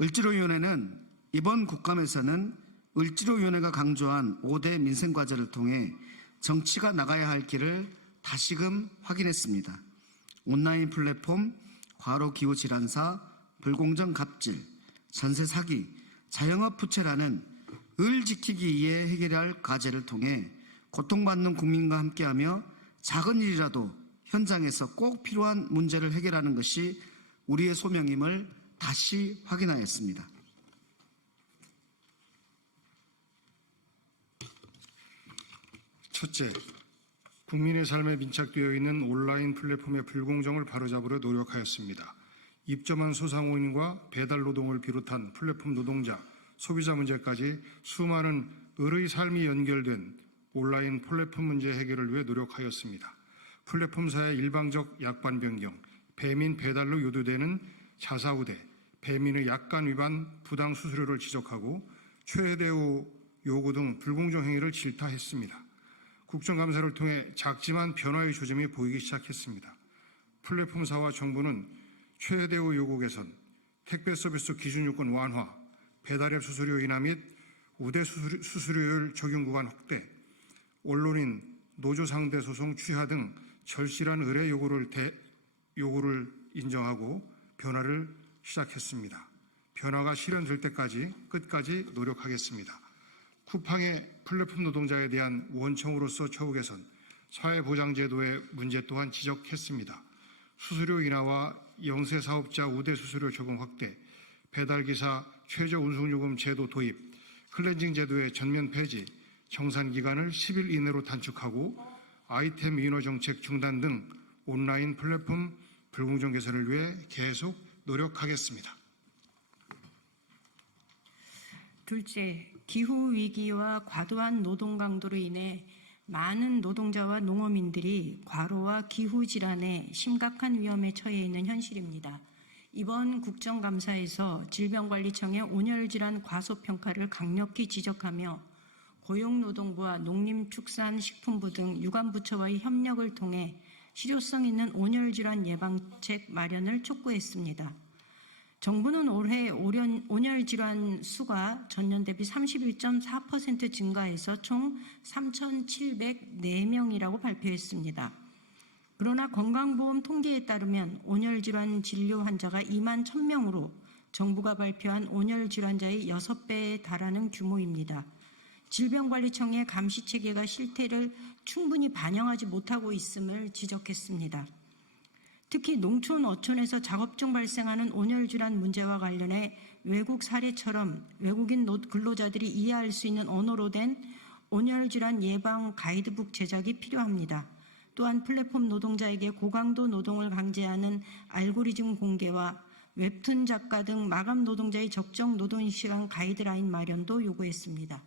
을지로위원회는 이번 국감에서는 을지로위원회가 강조한 5대 민생과제를 통해 정치가 나가야 할 길을 다시금 확인했습니다. 온라인 플랫폼, 과로기후질환사, 불공정 갑질, 전세 사기, 자영업 부채라는 을 지키기 위해 해결해야 할 과제를 통해 고통받는 국민과 함께하며 작은 일이라도 현장에서 꼭 필요한 문제를 해결하는 것이 우리의 소명임을 다시 확인하였습니다. 첫째, 국민의 삶에 밀착되어 있는 온라인 플랫폼의 불공정을 바로잡으려 노력하였습니다. 입점한 소상공인과 배달 노동을 비롯한 플랫폼 노동자, 소비자 문제까지 수많은 을의 삶이 연결된 온라인 플랫폼 문제 해결을 위해 노력하였습니다. 플랫폼사의 일방적 약관 변경, 배민 배달로 유도되는 자사우대, 배민의 약관 위반 부당 수수료를 지적하고 최대우 요구 등 불공정 행위를 질타했습니다. 국정감사를 통해 작지만 변화의 조짐이 보이기 시작했습니다. 플랫폼사와 정부는 최대우 요구 개선, 택배 서비스 기준 요건 완화, 배달앱 수수료 인하 및 우대 수수료율 적용 구간 확대, 언론인 노조 상대 소송 취하 등 절실한 의뢰 요구를 인정하고 변화를 시작했습니다. 변화가 실현될 때까지 끝까지 노력하겠습니다. 쿠팡의 플랫폼 노동자에 대한 원청으로서 처우 개선, 사회보장제도의 문제 또한 지적했습니다. 수수료 인하와 영세사업자 우대 수수료 적용 확대, 배달기사 최저 운송요금 제도 도입, 클렌징 제도의 전면 폐지, 정산기간을 10일 이내로 단축하고 아이템 인허 정책 중단 등 온라인 플랫폼 불공정 개선을 위해 계속 노력하겠습니다. 둘째, 기후위기와 과도한 노동 강도로 인해 많은 노동자와 농어민들이 과로와 기후질환에 심각한 위험에 처해 있는 현실입니다. 이번 국정감사에서 질병관리청의 온열질환 과소평가를 강력히 지적하며 고용노동부와 농림축산식품부 등 유관부처와의 협력을 통해 실효성 있는 온열질환 예방책 마련을 촉구했습니다. 정부는 올해 온열질환 수가 전년 대비 31.4% 증가해서 총 3,704명이라고 발표했습니다. 그러나 건강보험 통계에 따르면 온열질환 진료 환자가 2만 1,000명으로 정부가 발표한 온열질환자의 6배에 달하는 규모입니다. 질병관리청의 감시체계가 실태를 충분히 반영하지 못하고 있음을 지적했습니다. 특히 농촌, 어촌에서 작업 중 발생하는 온열질환 문제와 관련해 외국 사례처럼 외국인 근로자들이 이해할 수 있는 언어로 된 온열질환 예방 가이드북 제작이 필요합니다. 또한 플랫폼 노동자에게 고강도 노동을 강제하는 알고리즘 공개와 웹툰 작가 등 마감 노동자의 적정 노동시간 가이드라인 마련도 요구했습니다.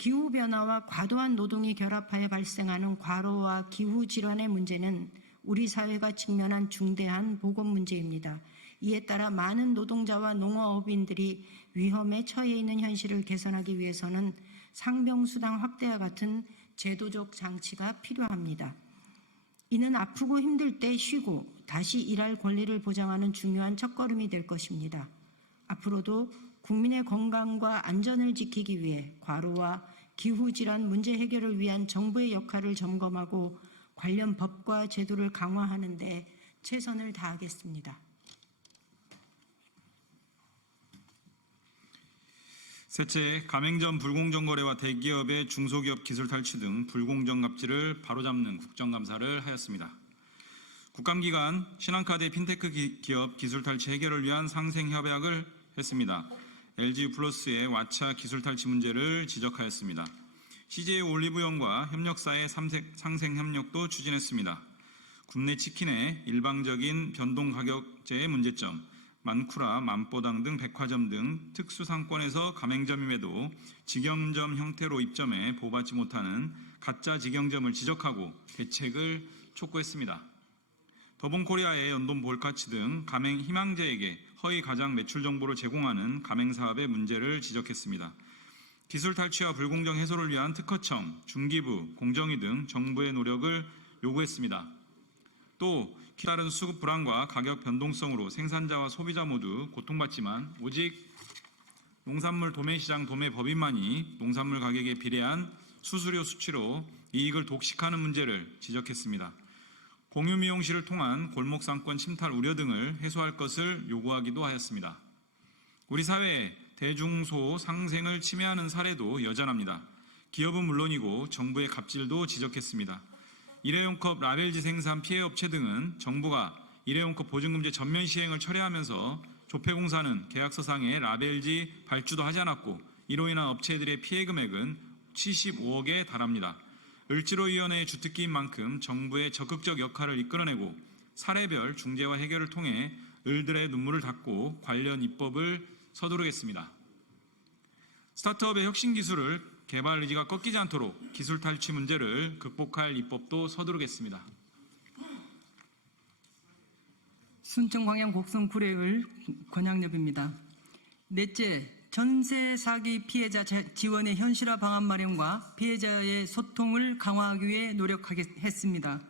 기후변화와 과도한 노동이 결합하여 발생하는 과로와 기후질환의 문제는 우리 사회가 직면한 중대한 보건 문제입니다. 이에 따라 많은 노동자와 농어업인들이 위험에 처해 있는 현실을 개선하기 위해서는 상병수당 확대와 같은 제도적 장치가 필요합니다. 이는 아프고 힘들 때 쉬고 다시 일할 권리를 보장하는 중요한 첫걸음이 될 것입니다. 앞으로도 국민의 건강과 안전을 지키기 위해 과로와 기후질환 문제 해결을 위한 정부의 역할을 점검하고 관련 법과 제도를 강화하는 데 최선을 다하겠습니다. 셋째, 가맹점 불공정 거래와 대기업의 중소기업 기술 탈취 등 불공정 갑질을 바로잡는 국정감사를 하였습니다. 국감기간 신한카드의 핀테크 기업 기술 탈취 해결을 위한 상생협약을 했습니다. LG유플러스의 왓챠 기술 탈취 문제를 지적하였습니다. CJ 올리브영과 협력사의 상생협력도 추진했습니다. 국내 치킨의 일방적인 변동가격제의 문제점, 만쿠라, 만보당 등 백화점 등 특수상권에서 가맹점임에도 직영점 형태로 입점해 보호받지 못하는 가짜 직영점을 지적하고 대책을 촉구했습니다. 더본코리아의 연돈 볼카치 등 가맹 희망자에게 허위 가장 매출 정보를 제공하는 가맹사업의 문제를 지적했습니다. 기술 탈취와 불공정 해소를 위한 특허청, 중기부, 공정위 등 정부의 노력을 요구했습니다. 또 다른 수급 불안과 가격 변동성으로 생산자와 소비자 모두 고통받지만 오직 농산물 도매시장 도매법인만이 농산물 가격에 비례한 수수료 수치로 이익을 독식하는 문제를 지적했습니다. 공유미용실을 통한 골목상권 침탈 우려 등을 해소할 것을 요구하기도 하였습니다. 우리 사회에 대중소 상생을 침해하는 사례도 여전합니다. 기업은 물론이고 정부의 갑질도 지적했습니다. 일회용컵 라벨지 생산 피해 업체 등은 정부가 일회용컵 보증금제 전면 시행을 철회하면서 조폐공사는 계약서상에 라벨지 발주도 하지 않았고 이로 인한 업체들의 피해 금액은 75억에 달합니다. 을지로위원회의 주특기인 만큼 정부의 적극적 역할을 이끌어내고 사례별 중재와 해결을 통해 을들의 눈물을 닦고 관련 입법을 서두르겠습니다. 스타트업의 혁신 기술을 개발 의지가 꺾이지 않도록 기술 탈취 문제를 극복할 입법도 서두르겠습니다. 순천광양 곡성 구례을 권양엽입니다. 넷째, 전세 사기 피해자 지원의 현실화 방안 마련과 피해자의 소통을 강화하기 위해 노력하겠습니다.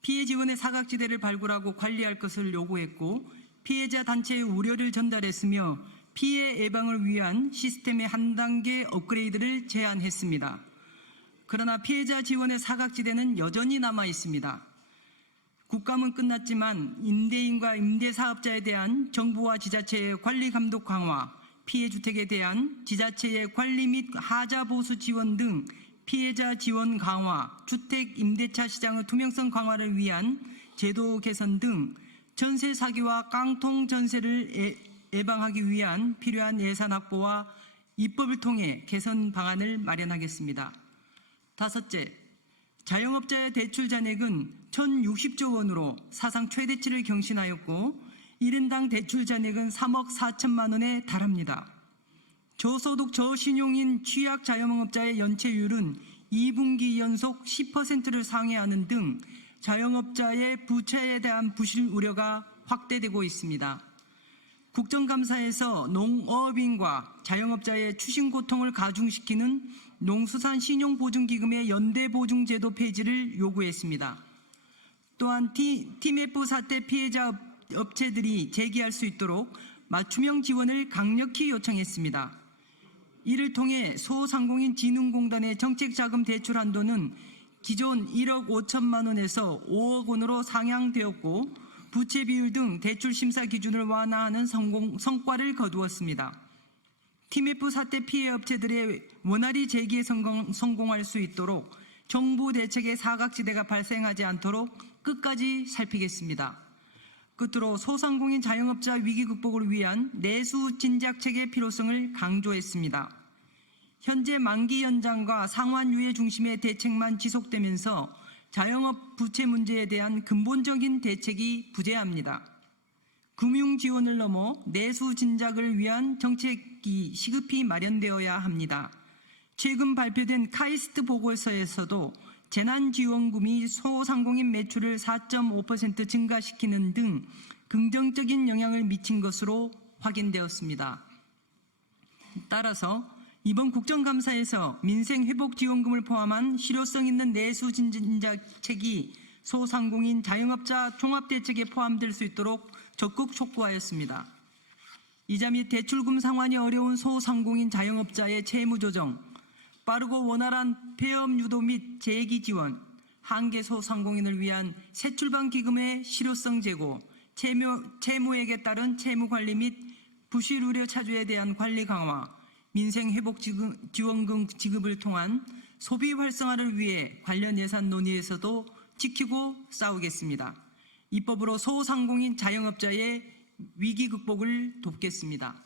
피해 지원의 사각지대를 발굴하고 관리할 것을 요구했고 피해자 단체의 우려를 전달했으며 피해 예방을 위한 시스템의 한 단계 업그레이드를 제안했습니다. 그러나 피해자 지원의 사각지대는 여전히 남아 있습니다. 국감은 끝났지만 임대인과 임대사업자에 대한 정부와 지자체의 관리 감독 강화, 피해주택에 대한 지자체의 관리 및 하자 보수 지원 등 피해자 지원 강화, 주택 임대차 시장의 투명성 강화를 위한 제도 개선 등 전세 사기와 깡통 전세를 예방하기 위한 필요한 예산 확보와 입법을 통해 개선 방안을 마련하겠습니다. 다섯째, 자영업자의 대출 잔액은 1,060조 원으로 사상 최대치를 경신하였고 1인당 대출 잔액은 3억 4천만 원에 달합니다. 저소득 저신용인 취약 자영업자의 연체율은 2분기 연속 10%를 상회하는 등 자영업자의 부채에 대한 부실 우려가 확대되고 있습니다. 국정감사에서 농업인과 자영업자의 추심 고통을 가중시키는 농수산 신용보증기금의 연대보증제도 폐지를 요구했습니다. 또한 TMF 사태 피해자 업체들이 제기할 수 있도록 맞춤형 지원을 강력히 요청했습니다. 이를 통해 소상공인 진흥공단의 정책자금 대출 한도는 기존 1억 5천만 원에서 5억 원으로 상향되었고 부채 비율 등 대출 심사 기준을 완화하는 성과를 거두었습니다. TMF 사태 피해 업체들의 원활히 재기에 성공할 수 있도록 정부 대책의 사각지대가 발생하지 않도록 끝까지 살피겠습니다. 끝으로 소상공인 자영업자 위기 극복을 위한 내수 진작책의 필요성을 강조했습니다. 현재 만기 연장과 상환 유예 중심의 대책만 지속되면서 자영업 부채 문제에 대한 근본적인 대책이 부재합니다. 금융 지원을 넘어 내수 진작을 위한 정책이 시급히 마련되어야 합니다. 최근 발표된 카이스트 보고서에서도 재난지원금이 소상공인 매출을 4.5% 증가시키는 등 긍정적인 영향을 미친 것으로 확인되었습니다. 따라서 이번 국정감사에서 민생회복지원금을 포함한 실효성 있는 내수 진작책이 소상공인 자영업자 종합대책에 포함될 수 있도록 적극 촉구하였습니다. 이자 및 대출금 상환이 어려운 소상공인 자영업자의 채무조정, 빠르고 원활한 폐업 유도 및 재기 지원, 한계 소상공인을 위한 새출방 기금의 실효성 제고, 채무액에 따른 채무 관리 및 부실 우려 차주에 대한 관리 강화, 민생회복지원금 지급을 통한 소비 활성화를 위해 관련 예산 논의에서도 지키고 싸우겠습니다. 입법으로 소상공인 자영업자의 위기 극복을 돕겠습니다.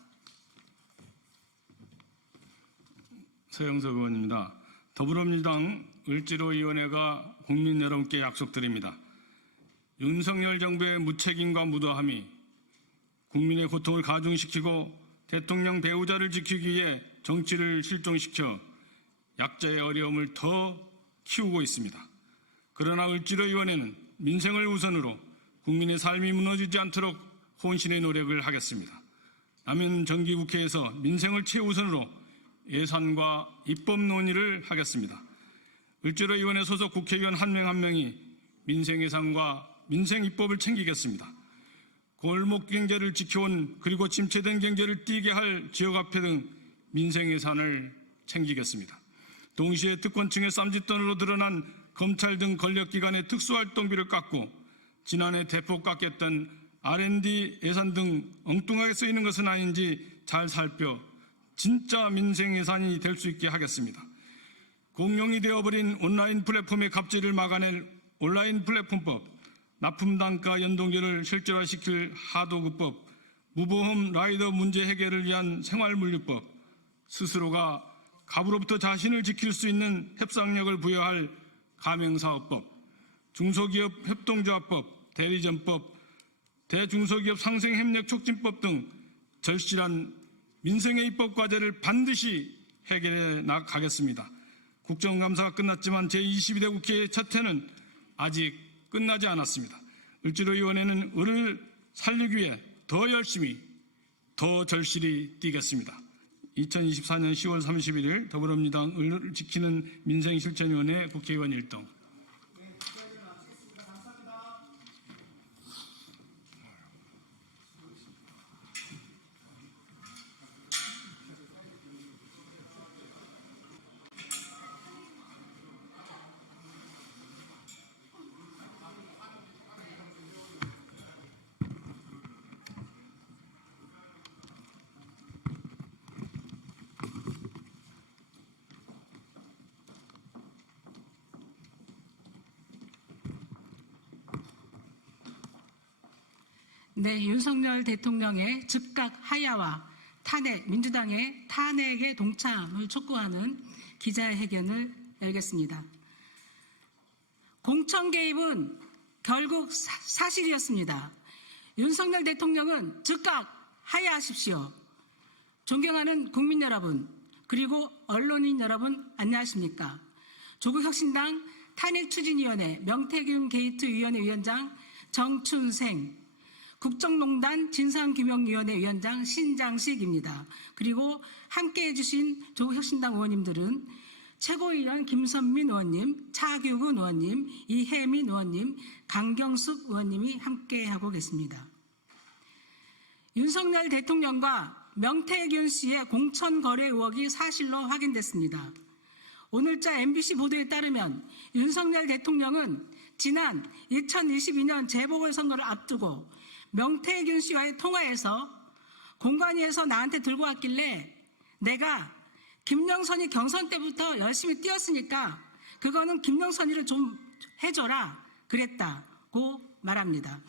서영석 의원입니다. 더불어민주당 을지로위원회가 국민 여러분께 약속드립니다. 윤석열 정부의 무책임과 무도함이 국민의 고통을 가중시키고 대통령 배우자를 지키기 위해 정치를 실종시켜 약자의 어려움을 더 키우고 있습니다. 그러나 을지로위원회는 민생을 우선으로 국민의 삶이 무너지지 않도록 혼신의 노력을 하겠습니다. 남은 정기국회에서 민생을 최우선으로 예산과 입법 논의를 하겠습니다. 을지로위원회 소속 국회의원 한 명 한 명이 민생 예산과 민생 입법을 챙기겠습니다. 골목 경제를 지켜온 그리고 침체된 경제를 뛰게 할 지역화폐 등 민생 예산을 챙기겠습니다. 동시에 특권층의 쌈짓돈으로 드러난 검찰 등 권력기관의 특수활동비를 깎고 지난해 대폭 깎였던 R&D 예산 등 엉뚱하게 쓰이는 것은 아닌지 잘 살펴 진짜 민생 예산이 될 수 있게 하겠습니다. 공용이 되어버린 온라인 플랫폼의 갑질을 막아낼 온라인 플랫폼법, 납품단가 연동제를 실제화시킬 하도급법, 무보험 라이더 문제 해결을 위한 생활물류법, 스스로가 갑으로부터 자신을 지킬 수 있는 협상력을 부여할 가맹사업법, 중소기업 협동조합법, 대리점법, 대중소기업 상생협력 촉진법 등 절실한 민생의 입법 과제를 반드시 해결해 나가겠습니다. 국정감사가 끝났지만 제22대 국회의 첫 해는 아직 끝나지 않았습니다. 을지로위원회는 을을 살리기 위해 더 열심히, 더 절실히 뛰겠습니다. 2024년 10월 31일 더불어민주당 을을 지키는 민생실천위원회 국회의원 1동. 네, 윤석열 대통령의 즉각 하야와 민주당의 탄핵에 동참을 촉구하는 기자회견을 열겠습니다. 공천 개입은 결국 사실이었습니다. 윤석열 대통령은 즉각 하야하십시오. 존경하는 국민 여러분, 그리고 언론인 여러분, 안녕하십니까? 조국혁신당 탄핵추진위원회 명태균 게이트위원회 위원장 정춘생, 국정농단 진상규명위원회 위원장 신장식입니다. 그리고 함께해 주신 조국혁신당 의원님들은 최고위원 김선민 의원님, 차규근 의원님, 이혜민 의원님, 강경숙 의원님이 함께하고 계십니다. 윤석열 대통령과 명태균 씨의 공천 거래 의혹이 사실로 확인됐습니다. 오늘자 MBC 보도에 따르면 윤석열 대통령은 지난 2022년 재보궐선거를 앞두고 명태균 씨와의 통화에서 공관위에서 나한테 들고 왔길래 내가 김영선이 경선 때부터 열심히 뛰었으니까 그거는 김영선이를 좀 해줘라 그랬다고 말합니다.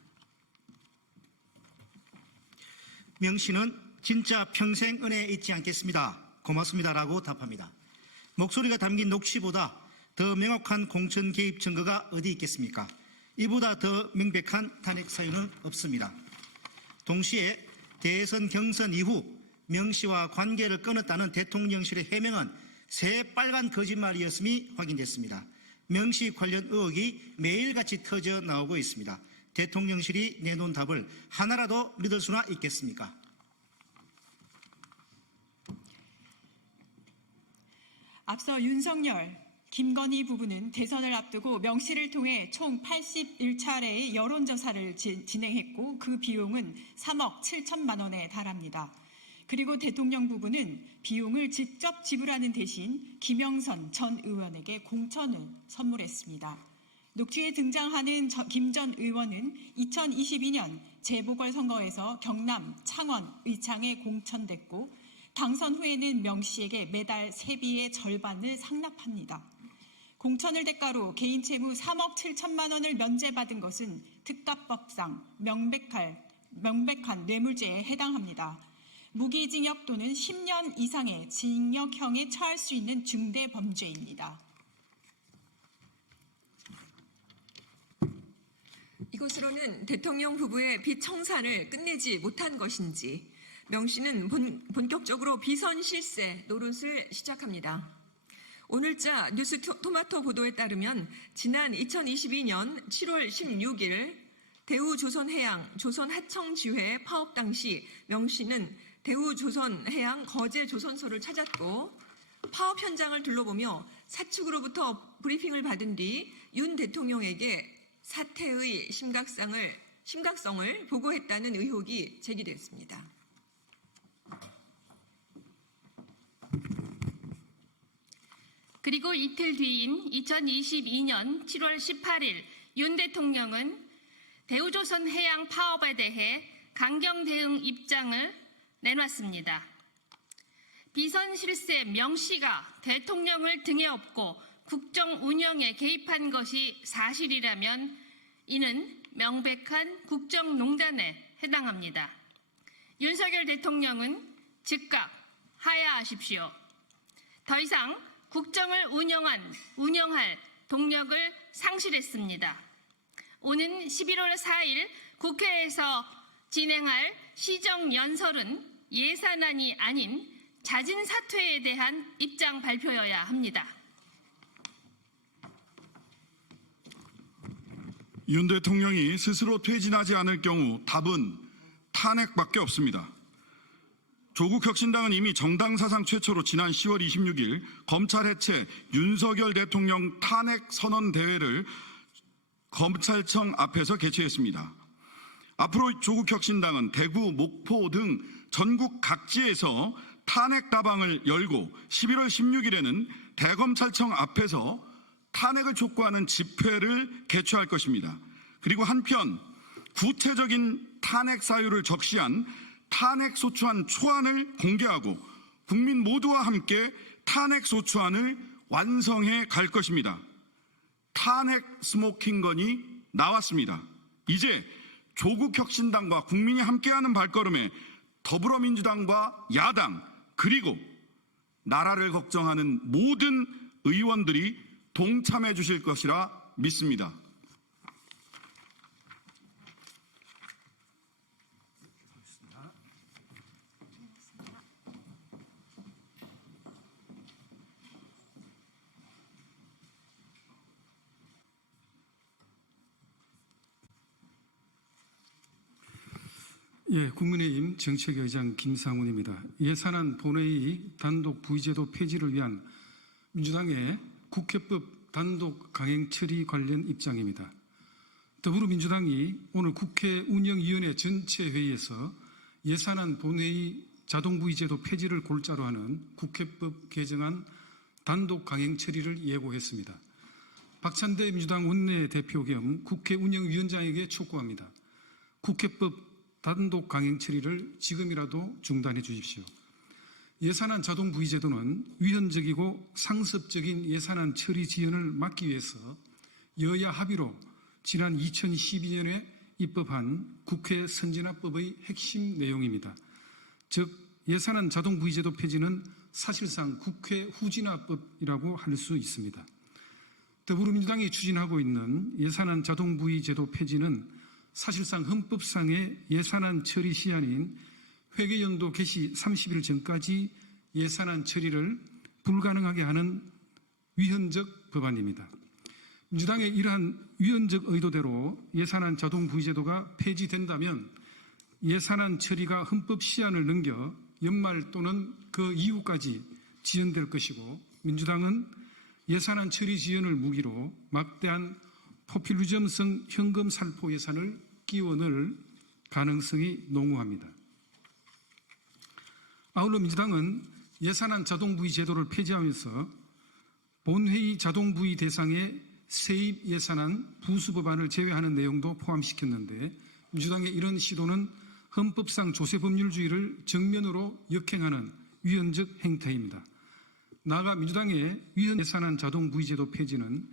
명 씨는 진짜 평생 은혜에 잊지 않겠습니다. 고맙습니다라고 답합니다. 목소리가 담긴 녹취보다 더 명확한 공천 개입 증거가 어디 있겠습니까? 이보다 더 명백한 탄핵 사유는 없습니다. 동시에 대선 경선 이후 명 씨와 관계를 끊었다는 대통령실의 해명은 새빨간 거짓말이었음이 확인됐습니다. 명 씨 관련 의혹이 매일같이 터져 나오고 있습니다. 대통령실이 내놓은 답을 하나라도 믿을 수나 있겠습니까? 앞서 윤석열, 김건희 부부는 대선을 앞두고 명 씨를 통해 총 81차례의 여론조사를 진행했고 그 비용은 3억 7천만 원에 달합니다. 그리고 대통령 부부는 비용을 직접 지불하는 대신 김영선 전 의원에게 공천을 선물했습니다. 녹취에 등장하는 김 전 의원은 2022년 재보궐선거에서 경남 창원 의창에 공천됐고 당선 후에는 명 씨에게 매달 세비의 절반을 상납합니다. 공천을 대가로 개인 채무 3억 7천만 원을 면제받은 것은 특가법상 명백한 뇌물죄에 해당합니다. 무기징역 또는 10년 이상의 징역형에 처할 수 있는 중대 범죄입니다. 이것으로는 대통령 부부의 빚 청산을 끝내지 못한 것인지 명 씨는 본격적으로 비선 실세 노릇을 시작합니다. 오늘자 뉴스토마토 보도에 따르면 지난 2022년 7월 16일 대우조선해양 조선하청지회 파업 당시 명 씨는 대우조선해양 거제조선소를 찾았고 파업 현장을 둘러보며 사측으로부터 브리핑을 받은 뒤 윤 대통령에게 사태의 심각성을 보고했다는 의혹이 제기됐습니다. 그리고 이틀 뒤인 2022년 7월 18일 윤 대통령은 대우조선 해양 파업에 대해 강경 대응 입장을 내놨습니다. 비선 실세 명 씨가 대통령을 등에 업고 국정 운영에 개입한 것이 사실이라면 이는 명백한 국정농단에 해당합니다. 윤석열 대통령은 즉각 하야하십시오. 더 이상 국정을 운영할 동력을 상실했습니다. 오는 11월 4일 국회에서 진행할 시정연설은 예산안이 아닌 자진 사퇴에 대한 입장 발표여야 합니다. 윤 대통령이 스스로 퇴진하지 않을 경우 답은 탄핵밖에 없습니다. 조국혁신당은 이미 정당 사상 최초로 지난 10월 26일 검찰 해체 윤석열 대통령 탄핵 선언 대회를 검찰청 앞에서 개최했습니다. 앞으로 조국혁신당은 대구, 목포 등 전국 각지에서 탄핵 다방을 열고 11월 16일에는 대검찰청 앞에서 탄핵을 촉구하는 집회를 개최할 것입니다. 그리고 한편 구체적인 탄핵 사유를 적시한 탄핵소추안 초안을 공개하고 국민 모두와 함께 탄핵소추안을 완성해 갈 것입니다. 탄핵 스모킹건이 나왔습니다. 이제 조국혁신당과 국민이 함께하는 발걸음에 더불어민주당과 야당 그리고 나라를 걱정하는 모든 의원들이 동참해 주실 것이라 믿습니다. 예, 국민의힘 정책의장 김상훈입니다. 예산안 본회의 단독 부의제도 폐지를 위한 민주당의 국회법 단독 강행 처리 관련 입장입니다. 더불어민주당이 오늘 국회 운영위원회 전체 회의에서 예산안 본회의 자동부의제도 폐지를 골자로 하는 국회법 개정안 단독 강행 처리를 예고했습니다. 박찬대 민주당 원내대표 겸 국회 운영위원장에게 촉구합니다. 국회법 단독 강행 처리를 지금이라도 중단해 주십시오. 예산안 자동부의제도는 위헌적이고 상습적인 예산안 처리 지연을 막기 위해서 여야 합의로 지난 2012년에 입법한 국회 선진화법의 핵심 내용입니다. 즉 예산안 자동부의제도 폐지는 사실상 국회 후진화법이라고 할 수 있습니다. 더불어민주당이 추진하고 있는 예산안 자동부의제도 폐지는 사실상 헌법상의 예산안 처리 시한인 회계연도 개시 30일 전까지 예산안 처리를 불가능하게 하는 위헌적 법안입니다. 민주당의 이러한 위헌적 의도대로 예산안 자동부의제도가 폐지된다면 예산안 처리가 헌법 시한을 넘겨 연말 또는 그 이후까지 지연될 것이고 민주당은 예산안 처리 지연을 무기로 막대한 포퓰리즘성 현금 살포 예산을 끼워 넣을 가능성이 농후합니다. 아울러 민주당은 예산안 자동부의 제도를 폐지하면서 본회의 자동부의 대상의 세입 예산안 부수 법안을 제외하는 내용도 포함시켰는데 민주당의 이런 시도는 헌법상 조세법률주의를 정면으로 역행하는 위헌적 행태입니다. 나아가 민주당의 위헌 예산안 자동부의제도 폐지는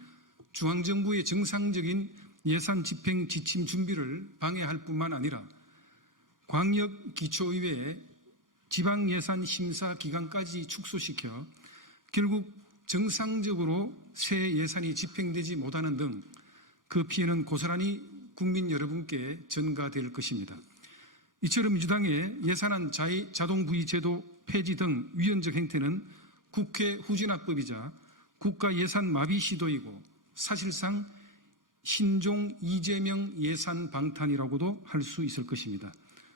중앙정부의 정상적인 예산 집행 지침 준비를 방해할 뿐만 아니라 광역기초의회의 지방예산 심사 기간까지 축소시켜 결국 정상적으로 새 예산이 집행되지 못하는 등 그 피해는 고스란히 국민 여러분께 전가될 것입니다. 이처럼 민주당의 예산안 자동부의제도 폐지 등 위헌적 행태는 국회 후진화법이자 국가 예산 마비 시도이고 사실상 신종 이재명 예산 방탄이라고도 할 수 있을 것입니다.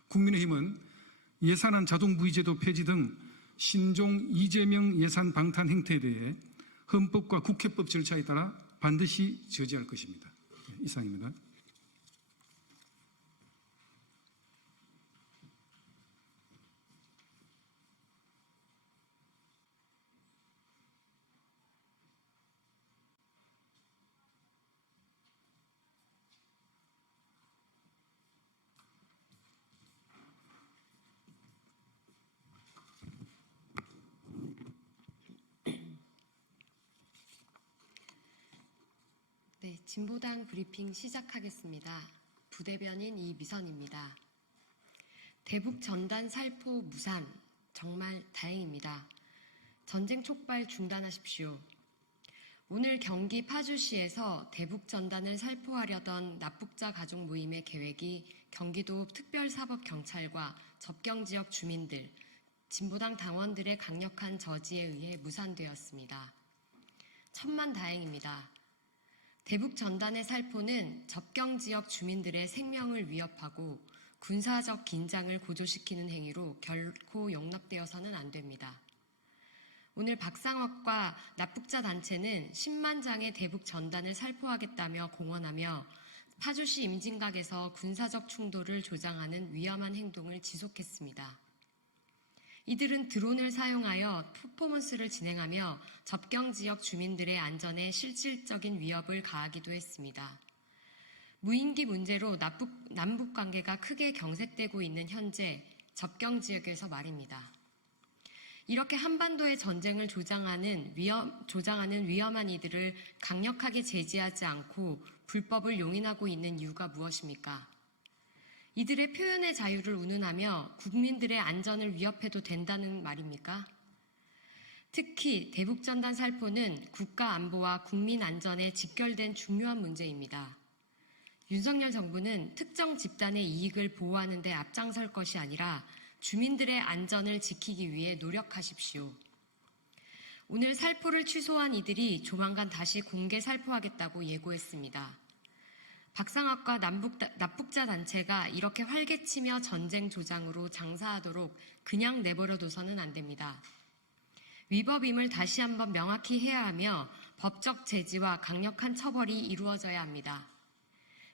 국민의힘은 예산안 자동부의제도 폐지 등 신종 이재명 예산 방탄 행태에 대해 헌법과 국회법 절차에 따라 반드시 저지할 것입니다. 이상입니다. 네, 진보당 브리핑 시작하겠습니다. 부대변인 이미선입니다. 대북 전단 살포 무산, 정말 다행입니다. 전쟁 촉발 중단하십시오. 오늘 경기 파주시에서 대북 전단을 살포하려던 납북자 가족 모임의 계획이 경기도 특별사법경찰과 접경지역 주민들, 진보당 당원들의 강력한 저지에 의해 무산되었습니다. 천만다행입니다. 대북 전단의 살포는 접경지역 주민들의 생명을 위협하고 군사적 긴장을 고조시키는 행위로 결코 용납되어서는 안 됩니다. 오늘 박상혁과 납북자 단체는 10만 장의 대북 전단을 살포하겠다며 공언하며 파주시 임진각에서 군사적 충돌을 조장하는 위험한 행동을 지속했습니다. 이들은 드론을 사용하여 퍼포먼스를 진행하며 접경지역 주민들의 안전에 실질적인 위협을 가하기도 했습니다. 무인기 문제로 남북 관계가 크게 경색되고 있는 현재 접경지역에서 말입니다. 이렇게 한반도의 전쟁을 조장하는 위험한 이들을 강력하게 제지하지 않고 불법을 용인하고 있는 이유가 무엇입니까? 이들의 표현의 자유를 운운하며 국민들의 안전을 위협해도 된다는 말입니까? 특히 대북전단 살포는 국가 안보와 국민 안전에 직결된 중요한 문제입니다. 윤석열 정부는 특정 집단의 이익을 보호하는 데 앞장설 것이 아니라 주민들의 안전을 지키기 위해 노력하십시오. 오늘 살포를 취소한 이들이 조만간 다시 공개 살포하겠다고 예고했습니다. 박상학과 납북자 단체가 이렇게 활개치며 전쟁 조장으로 장사하도록 그냥 내버려둬서는 안 됩니다. 위법임을 다시 한번 명확히 해야 하며 법적 제지와 강력한 처벌이 이루어져야 합니다.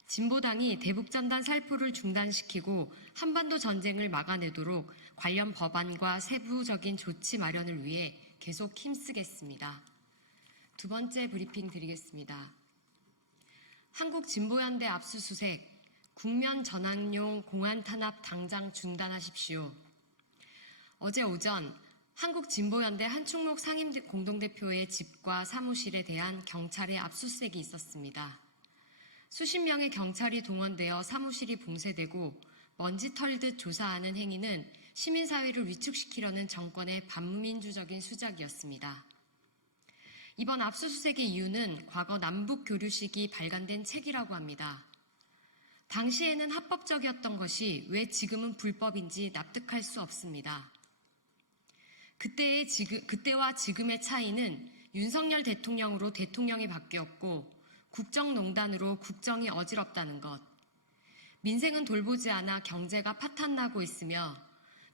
진보당이 대북전단 살포를 중단시키고 한반도 전쟁을 막아내도록 관련 법안과 세부적인 조치 마련을 위해 계속 힘쓰겠습니다. 두 번째 브리핑 드리겠습니다. 한국진보연대 압수수색, 국면 전환용 공안 탄압 당장 중단하십시오. 어제 오전 한국진보연대 한충록 상임공동대표의 집과 사무실에 대한 경찰의 압수수색이 있었습니다. 수십 명의 경찰이 동원되어 사무실이 봉쇄되고 먼지 털듯 조사하는 행위는 시민사회를 위축시키려는 정권의 반민주적인 수작이었습니다. 이번 압수수색의 이유는 과거 남북교류식이 발간된 책이라고 합니다. 당시에는 합법적이었던 것이 왜 지금은 불법인지 납득할 수 없습니다. 그때와 지금의 차이는 윤석열 대통령으로 대통령이 바뀌었고 국정농단으로 국정이 어지럽다는 것, 민생은 돌보지 않아 경제가 파탄나고 있으며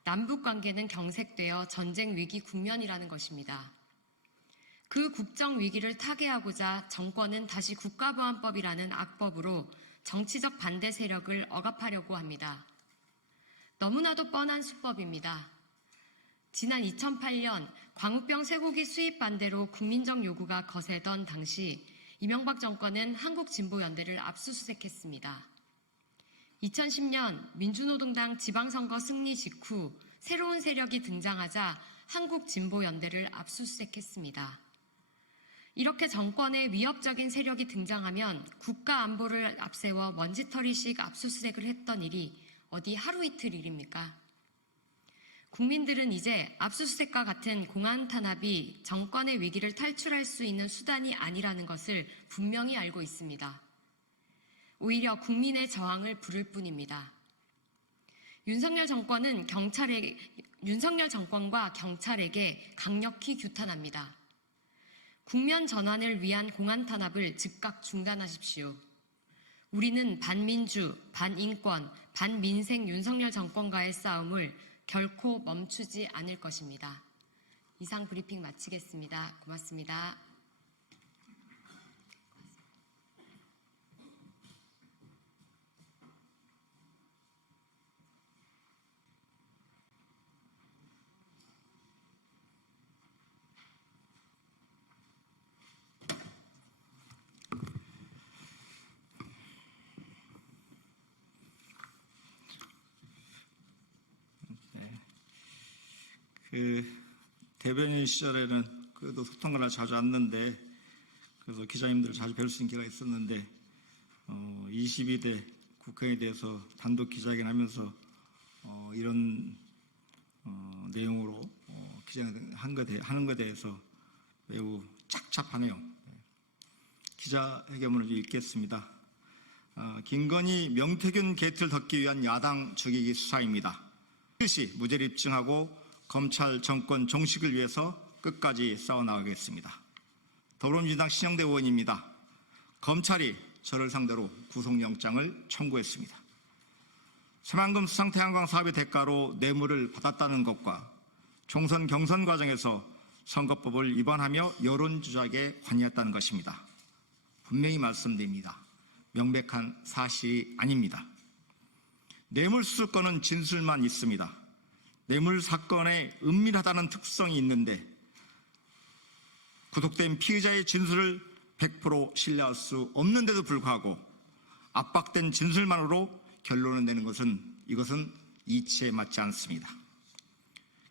남북관계는 경색되어 전쟁 위기 국면이라는 것입니다. 그 국정 위기를 타개하고자 정권은 다시 국가보안법이라는 악법으로 정치적 반대 세력을 억압하려고 합니다. 너무나도 뻔한 수법입니다. 지난 2008년 광우병 쇠고기 수입 반대로 국민적 요구가 거세던 당시 이명박 정권은 한국진보연대를 압수수색했습니다. 2010년 민주노동당 지방선거 승리 직후 새로운 세력이 등장하자 한국진보연대를 압수수색했습니다. 이렇게 정권의 위협적인 세력이 등장하면 국가 안보를 앞세워 먼지털이식 압수수색을 했던 일이 어디 하루 이틀 일입니까? 국민들은 이제 압수수색과 같은 공안 탄압이 정권의 위기를 탈출할 수 있는 수단이 아니라는 것을 분명히 알고 있습니다. 오히려 국민의 저항을 부를 뿐입니다. 윤석열 정권과 경찰에게 강력히 규탄합니다. 국면 전환을 위한 공안 탄압을 즉각 중단하십시오. 우리는 반민주, 반인권, 반민생 윤석열 정권과의 싸움을 결코 멈추지 않을 것입니다. 이상 브리핑 마치겠습니다. 고맙습니다. 대변인 시절에는 그래도 소통을 자주 왔는데 그래서 기자님들 자주 뵐 수 있는 기회가 있었는데 22대 국회에 대해서 단독 기자회견하면서 이런 내용으로 기자하는 것에 대해서 매우 착잡하네요. 기자회견문을 읽겠습니다. 김건희, 명태균 게이트를 덮기 위한 야당 죽이기 수사입니다. 반드시 무죄를 입증하고 검찰 정권 종식을 위해서 끝까지 싸워나가겠습니다. 더불어민주당 신영대 의원입니다. 검찰이 저를 상대로 구속영장을 청구했습니다. 새만금 수상 태양광 사업의 대가로 뇌물을 받았다는 것과 총선 경선 과정에서 선거법을 위반하며 여론 조작에 관여했다는 것입니다. 분명히 말씀드립니다. 명백한 사실이 아닙니다. 뇌물수수 건은 진술만 있습니다. 뇌물 사건에 은밀하다는 특성이 있는데 구속된 피의자의 진술을 100% 신뢰할 수 없는데도 불구하고 압박된 진술만으로 결론을 내는 것은 이것은 이치에 맞지 않습니다.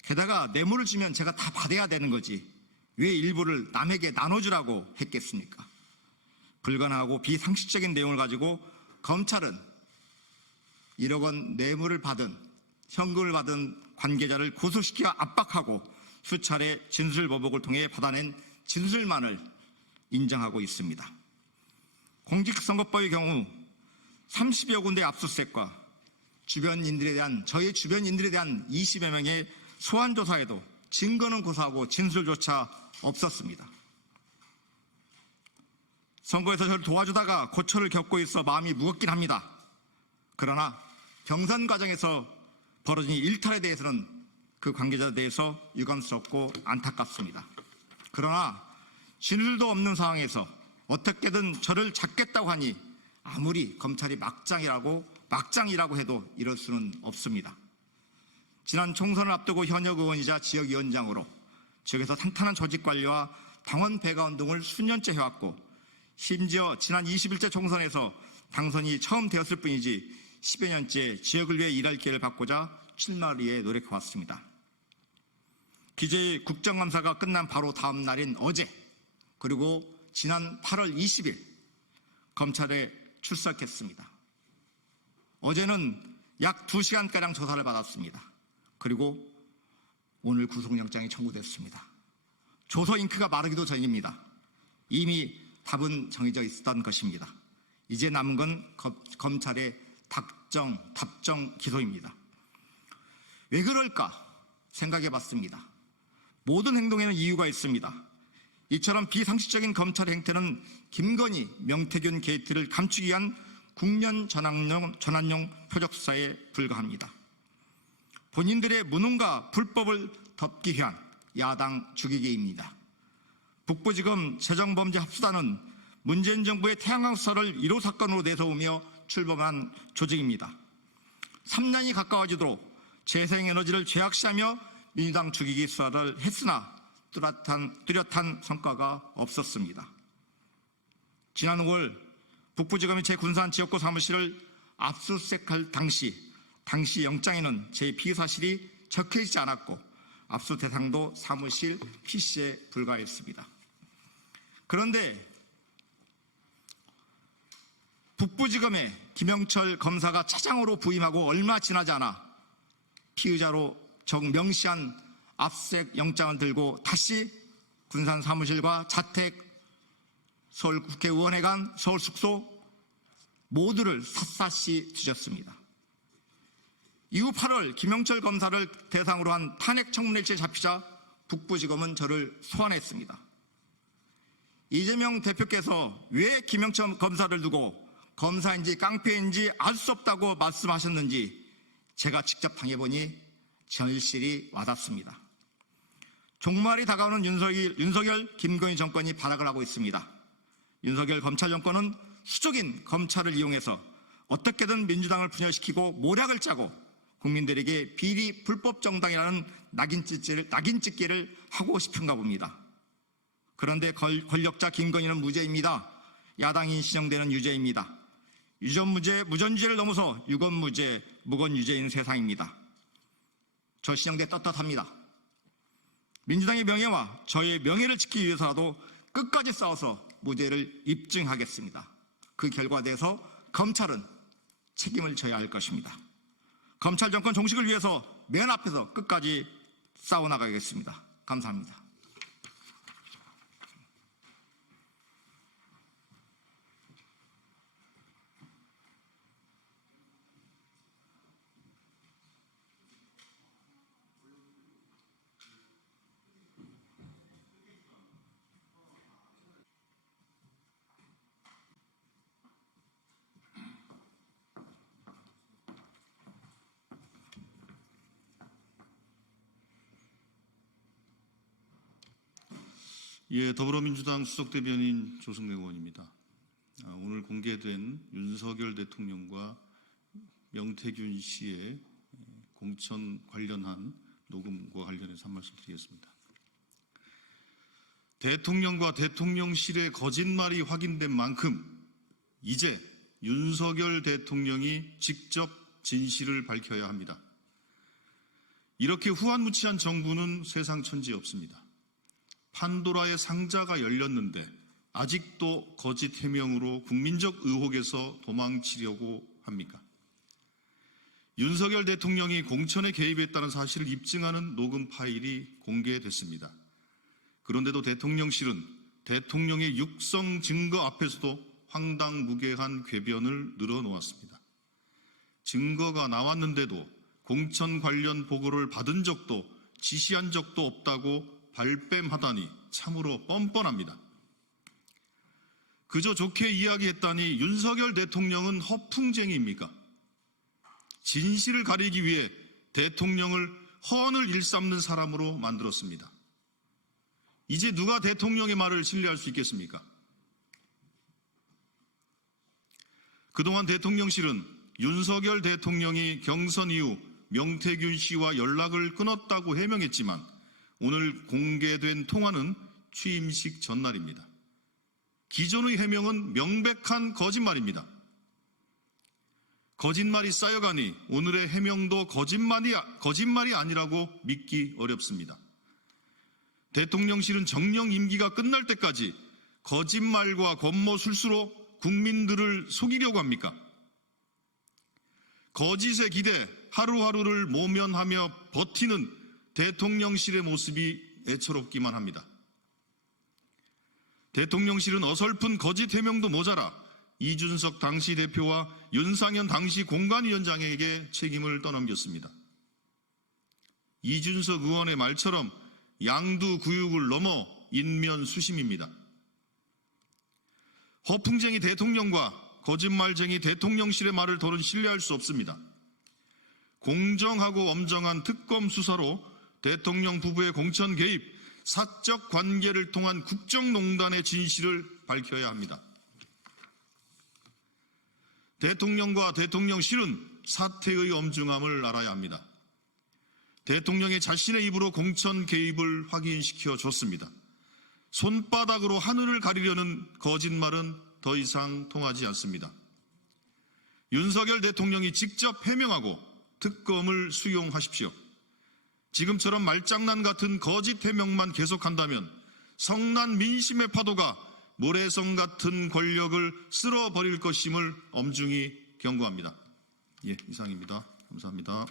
게다가 뇌물을 주면 제가 다 받아야 되는 거지 왜 일부를 남에게 나눠주라고 했겠습니까? 불가능하고 비상식적인 내용을 가지고 검찰은 1억 원 뇌물을 받은 현금을 받은 관계자를 구속시켜 압박하고 수차례 진술보복을 통해 받아낸 진술만을 인정하고 있습니다. 공직선거법의 경우 30여 군데 압수수색과 저희 주변인들에 대한 20여 명의 소환조사에도 증거는 고사하고 진술조차 없었습니다. 선거에서 저를 도와주다가 고초를 겪고 있어 마음이 무겁긴 합니다. 그러나 경선 과정에서 벌어진 일탈에 대해서는 그 관계자에 대해서 유감스럽고 안타깝습니다. 그러나 진술도 없는 상황에서 어떻게든 저를 잡겠다고 하니 아무리 검찰이 막장이라고 해도 이럴 수는 없습니다. 지난 총선을 앞두고 현역 의원이자 지역위원장으로 지역에서 탄탄한 조직관리와 당원 배가 운동을 수년째 해왔고 심지어 지난 21대 총선에서 당선이 처음 되었을 뿐이지 10여 년째 지역을 위해 일할 기회를 받고자 출마를 위해 노력해왔습니다. 기재위 국정감사가 끝난 바로 다음 날인 어제 그리고 지난 8월 20일 검찰에 출석했습니다. 어제는 약 2시간가량 조사를 받았습니다. 그리고 오늘 구속영장이 청구됐습니다. 조서 잉크가 마르기도 전입니다. 이미 답은 정해져 있었던 것입니다. 이제 남은 건 검찰의 답정 기소입니다. 왜 그럴까 생각해 봤습니다. 모든 행동에는 이유가 있습니다. 이처럼 비상식적인 검찰의 행태는 김건희, 명태균 게이트를 감추기 위한 국면 전환용 표적수사에 불과합니다. 본인들의 무능과 불법을 덮기 위한 야당 죽이기입니다. 북부지검 재정범죄합수단은 문재인 정부의 태양광 수사를 1호 사건으로 내세우며 출범한 조직입니다. 3년이 가까워지도록 재생에너지를 죄악시하며 민주당 죽이기 수사를 했으나 뚜렷한 성과가 없었습니다. 지난 5월 북부지검이 제 군산 지역구 사무실을 압수수색할 당시 영장에는 제 피의 사실이 적혀있지 않았고 압수 대상도 사무실 PC에 불과했습니다. 그런데 북부지검에 김영철 검사가 차장으로 부임하고 얼마 지나지 않아 피의자로 명시한 압수수색 영장을 들고 다시 군산 사무실과 자택, 서울 국회의원회관, 서울 숙소 모두를 샅샅이 뒤졌습니다. 이후 8월 김영철 검사를 대상으로 한 탄핵 청문회일지에 잡히자 북부지검은 저를 소환했습니다. 이재명 대표께서 왜 김영철 검사를 두고 검사인지 깡패인지 알 수 없다고 말씀하셨는지 제가 직접 당해보니 절실히 와닿습니다. 종말이 다가오는 윤석열, 김건희 정권이 발악을 하고 있습니다. 윤석열 검찰 정권은 수적인 검찰을 이용해서 어떻게든 민주당을 분열시키고 모략을 짜고 국민들에게 비리 불법 정당이라는 낙인 찍기를 하고 싶은가 봅니다. 그런데 권력자 김건희는 무죄입니다. 야당이 신용되는 유죄입니다. 유전무죄, 무전유죄를 넘어서 유건무죄, 무건유죄인 세상입니다. 저 신용대 떳떳합니다. 민주당의 명예와 저의 명예를 지키기 위해서라도 끝까지 싸워서 무죄를 입증하겠습니다. 그 결과에 대해서 검찰은 책임을 져야 할 것입니다. 검찰 정권 종식을 위해서 맨 앞에서 끝까지 싸워나가겠습니다. 감사합니다. 예, 더불어민주당 수석대변인 조승래 의원입니다. 오늘 공개된 윤석열 대통령과 명태균 씨의 공천 관련한 녹음과 관련해서 한 말씀 드리겠습니다. 대통령과 대통령실의 거짓말이 확인된 만큼 이제 윤석열 대통령이 직접 진실을 밝혀야 합니다. 이렇게 후한무치한 정부는 세상 천지에 없습니다. 판도라의 상자가 열렸는데 아직도 거짓 해명으로 국민적 의혹에서 도망치려고 합니까? 윤석열 대통령이 공천에 개입했다는 사실을 입증하는 녹음 파일이 공개됐습니다. 그런데도 대통령실은 대통령의 육성 증거 앞에서도 황당무계한 궤변을 늘어놓았습니다. 증거가 나왔는데도 공천 관련 보고를 받은 적도 지시한 적도 없다고 발뺌하다니 참으로 뻔뻔합니다. 그저 좋게 이야기했다니 윤석열 대통령은 허풍쟁이입니까? 진실을 가리기 위해 대통령을 허언을 일삼는 사람으로 만들었습니다. 이제 누가 대통령의 말을 신뢰할 수 있겠습니까? 그동안 대통령실은 윤석열 대통령이 경선 이후 명태균 씨와 연락을 끊었다고 해명했지만 오늘 공개된 통화는 취임식 전날입니다. 기존의 해명은 명백한 거짓말입니다. 거짓말이 쌓여가니 오늘의 해명도 거짓말이 아니라고 믿기 어렵습니다. 대통령실은 정령 임기가 끝날 때까지 거짓말과 권모술수로 국민들을 속이려고 합니까? 거짓에 기대 하루하루를 모면하며 버티는 대통령실의 모습이 애처롭기만 합니다. 대통령실은 어설픈 거짓 해명도 모자라 이준석 당시 대표와 윤상현 당시 공관위원장에게 책임을 떠넘겼습니다. 이준석 의원의 말처럼 양두구육을 넘어 인면수심입니다. 허풍쟁이 대통령과 거짓말쟁이 대통령실의 말을 더는 신뢰할 수 없습니다. 공정하고 엄정한 특검 수사로 대통령 부부의 공천 개입, 사적 관계를 통한 국정농단의 진실을 밝혀야 합니다. 대통령과 대통령실은 사태의 엄중함을 알아야 합니다. 대통령이 자신의 입으로 공천 개입을 확인시켜 줬습니다. 손바닥으로 하늘을 가리려는 거짓말은 더 이상 통하지 않습니다. 윤석열 대통령이 직접 해명하고 특검을 수용하십시오. 지금처럼 말장난 같은 거짓 해명만 계속한다면 성난 민심의 파도가 모래성 같은 권력을 쓸어버릴 것임을 엄중히 경고합니다. 이상입니다. 감사합니다.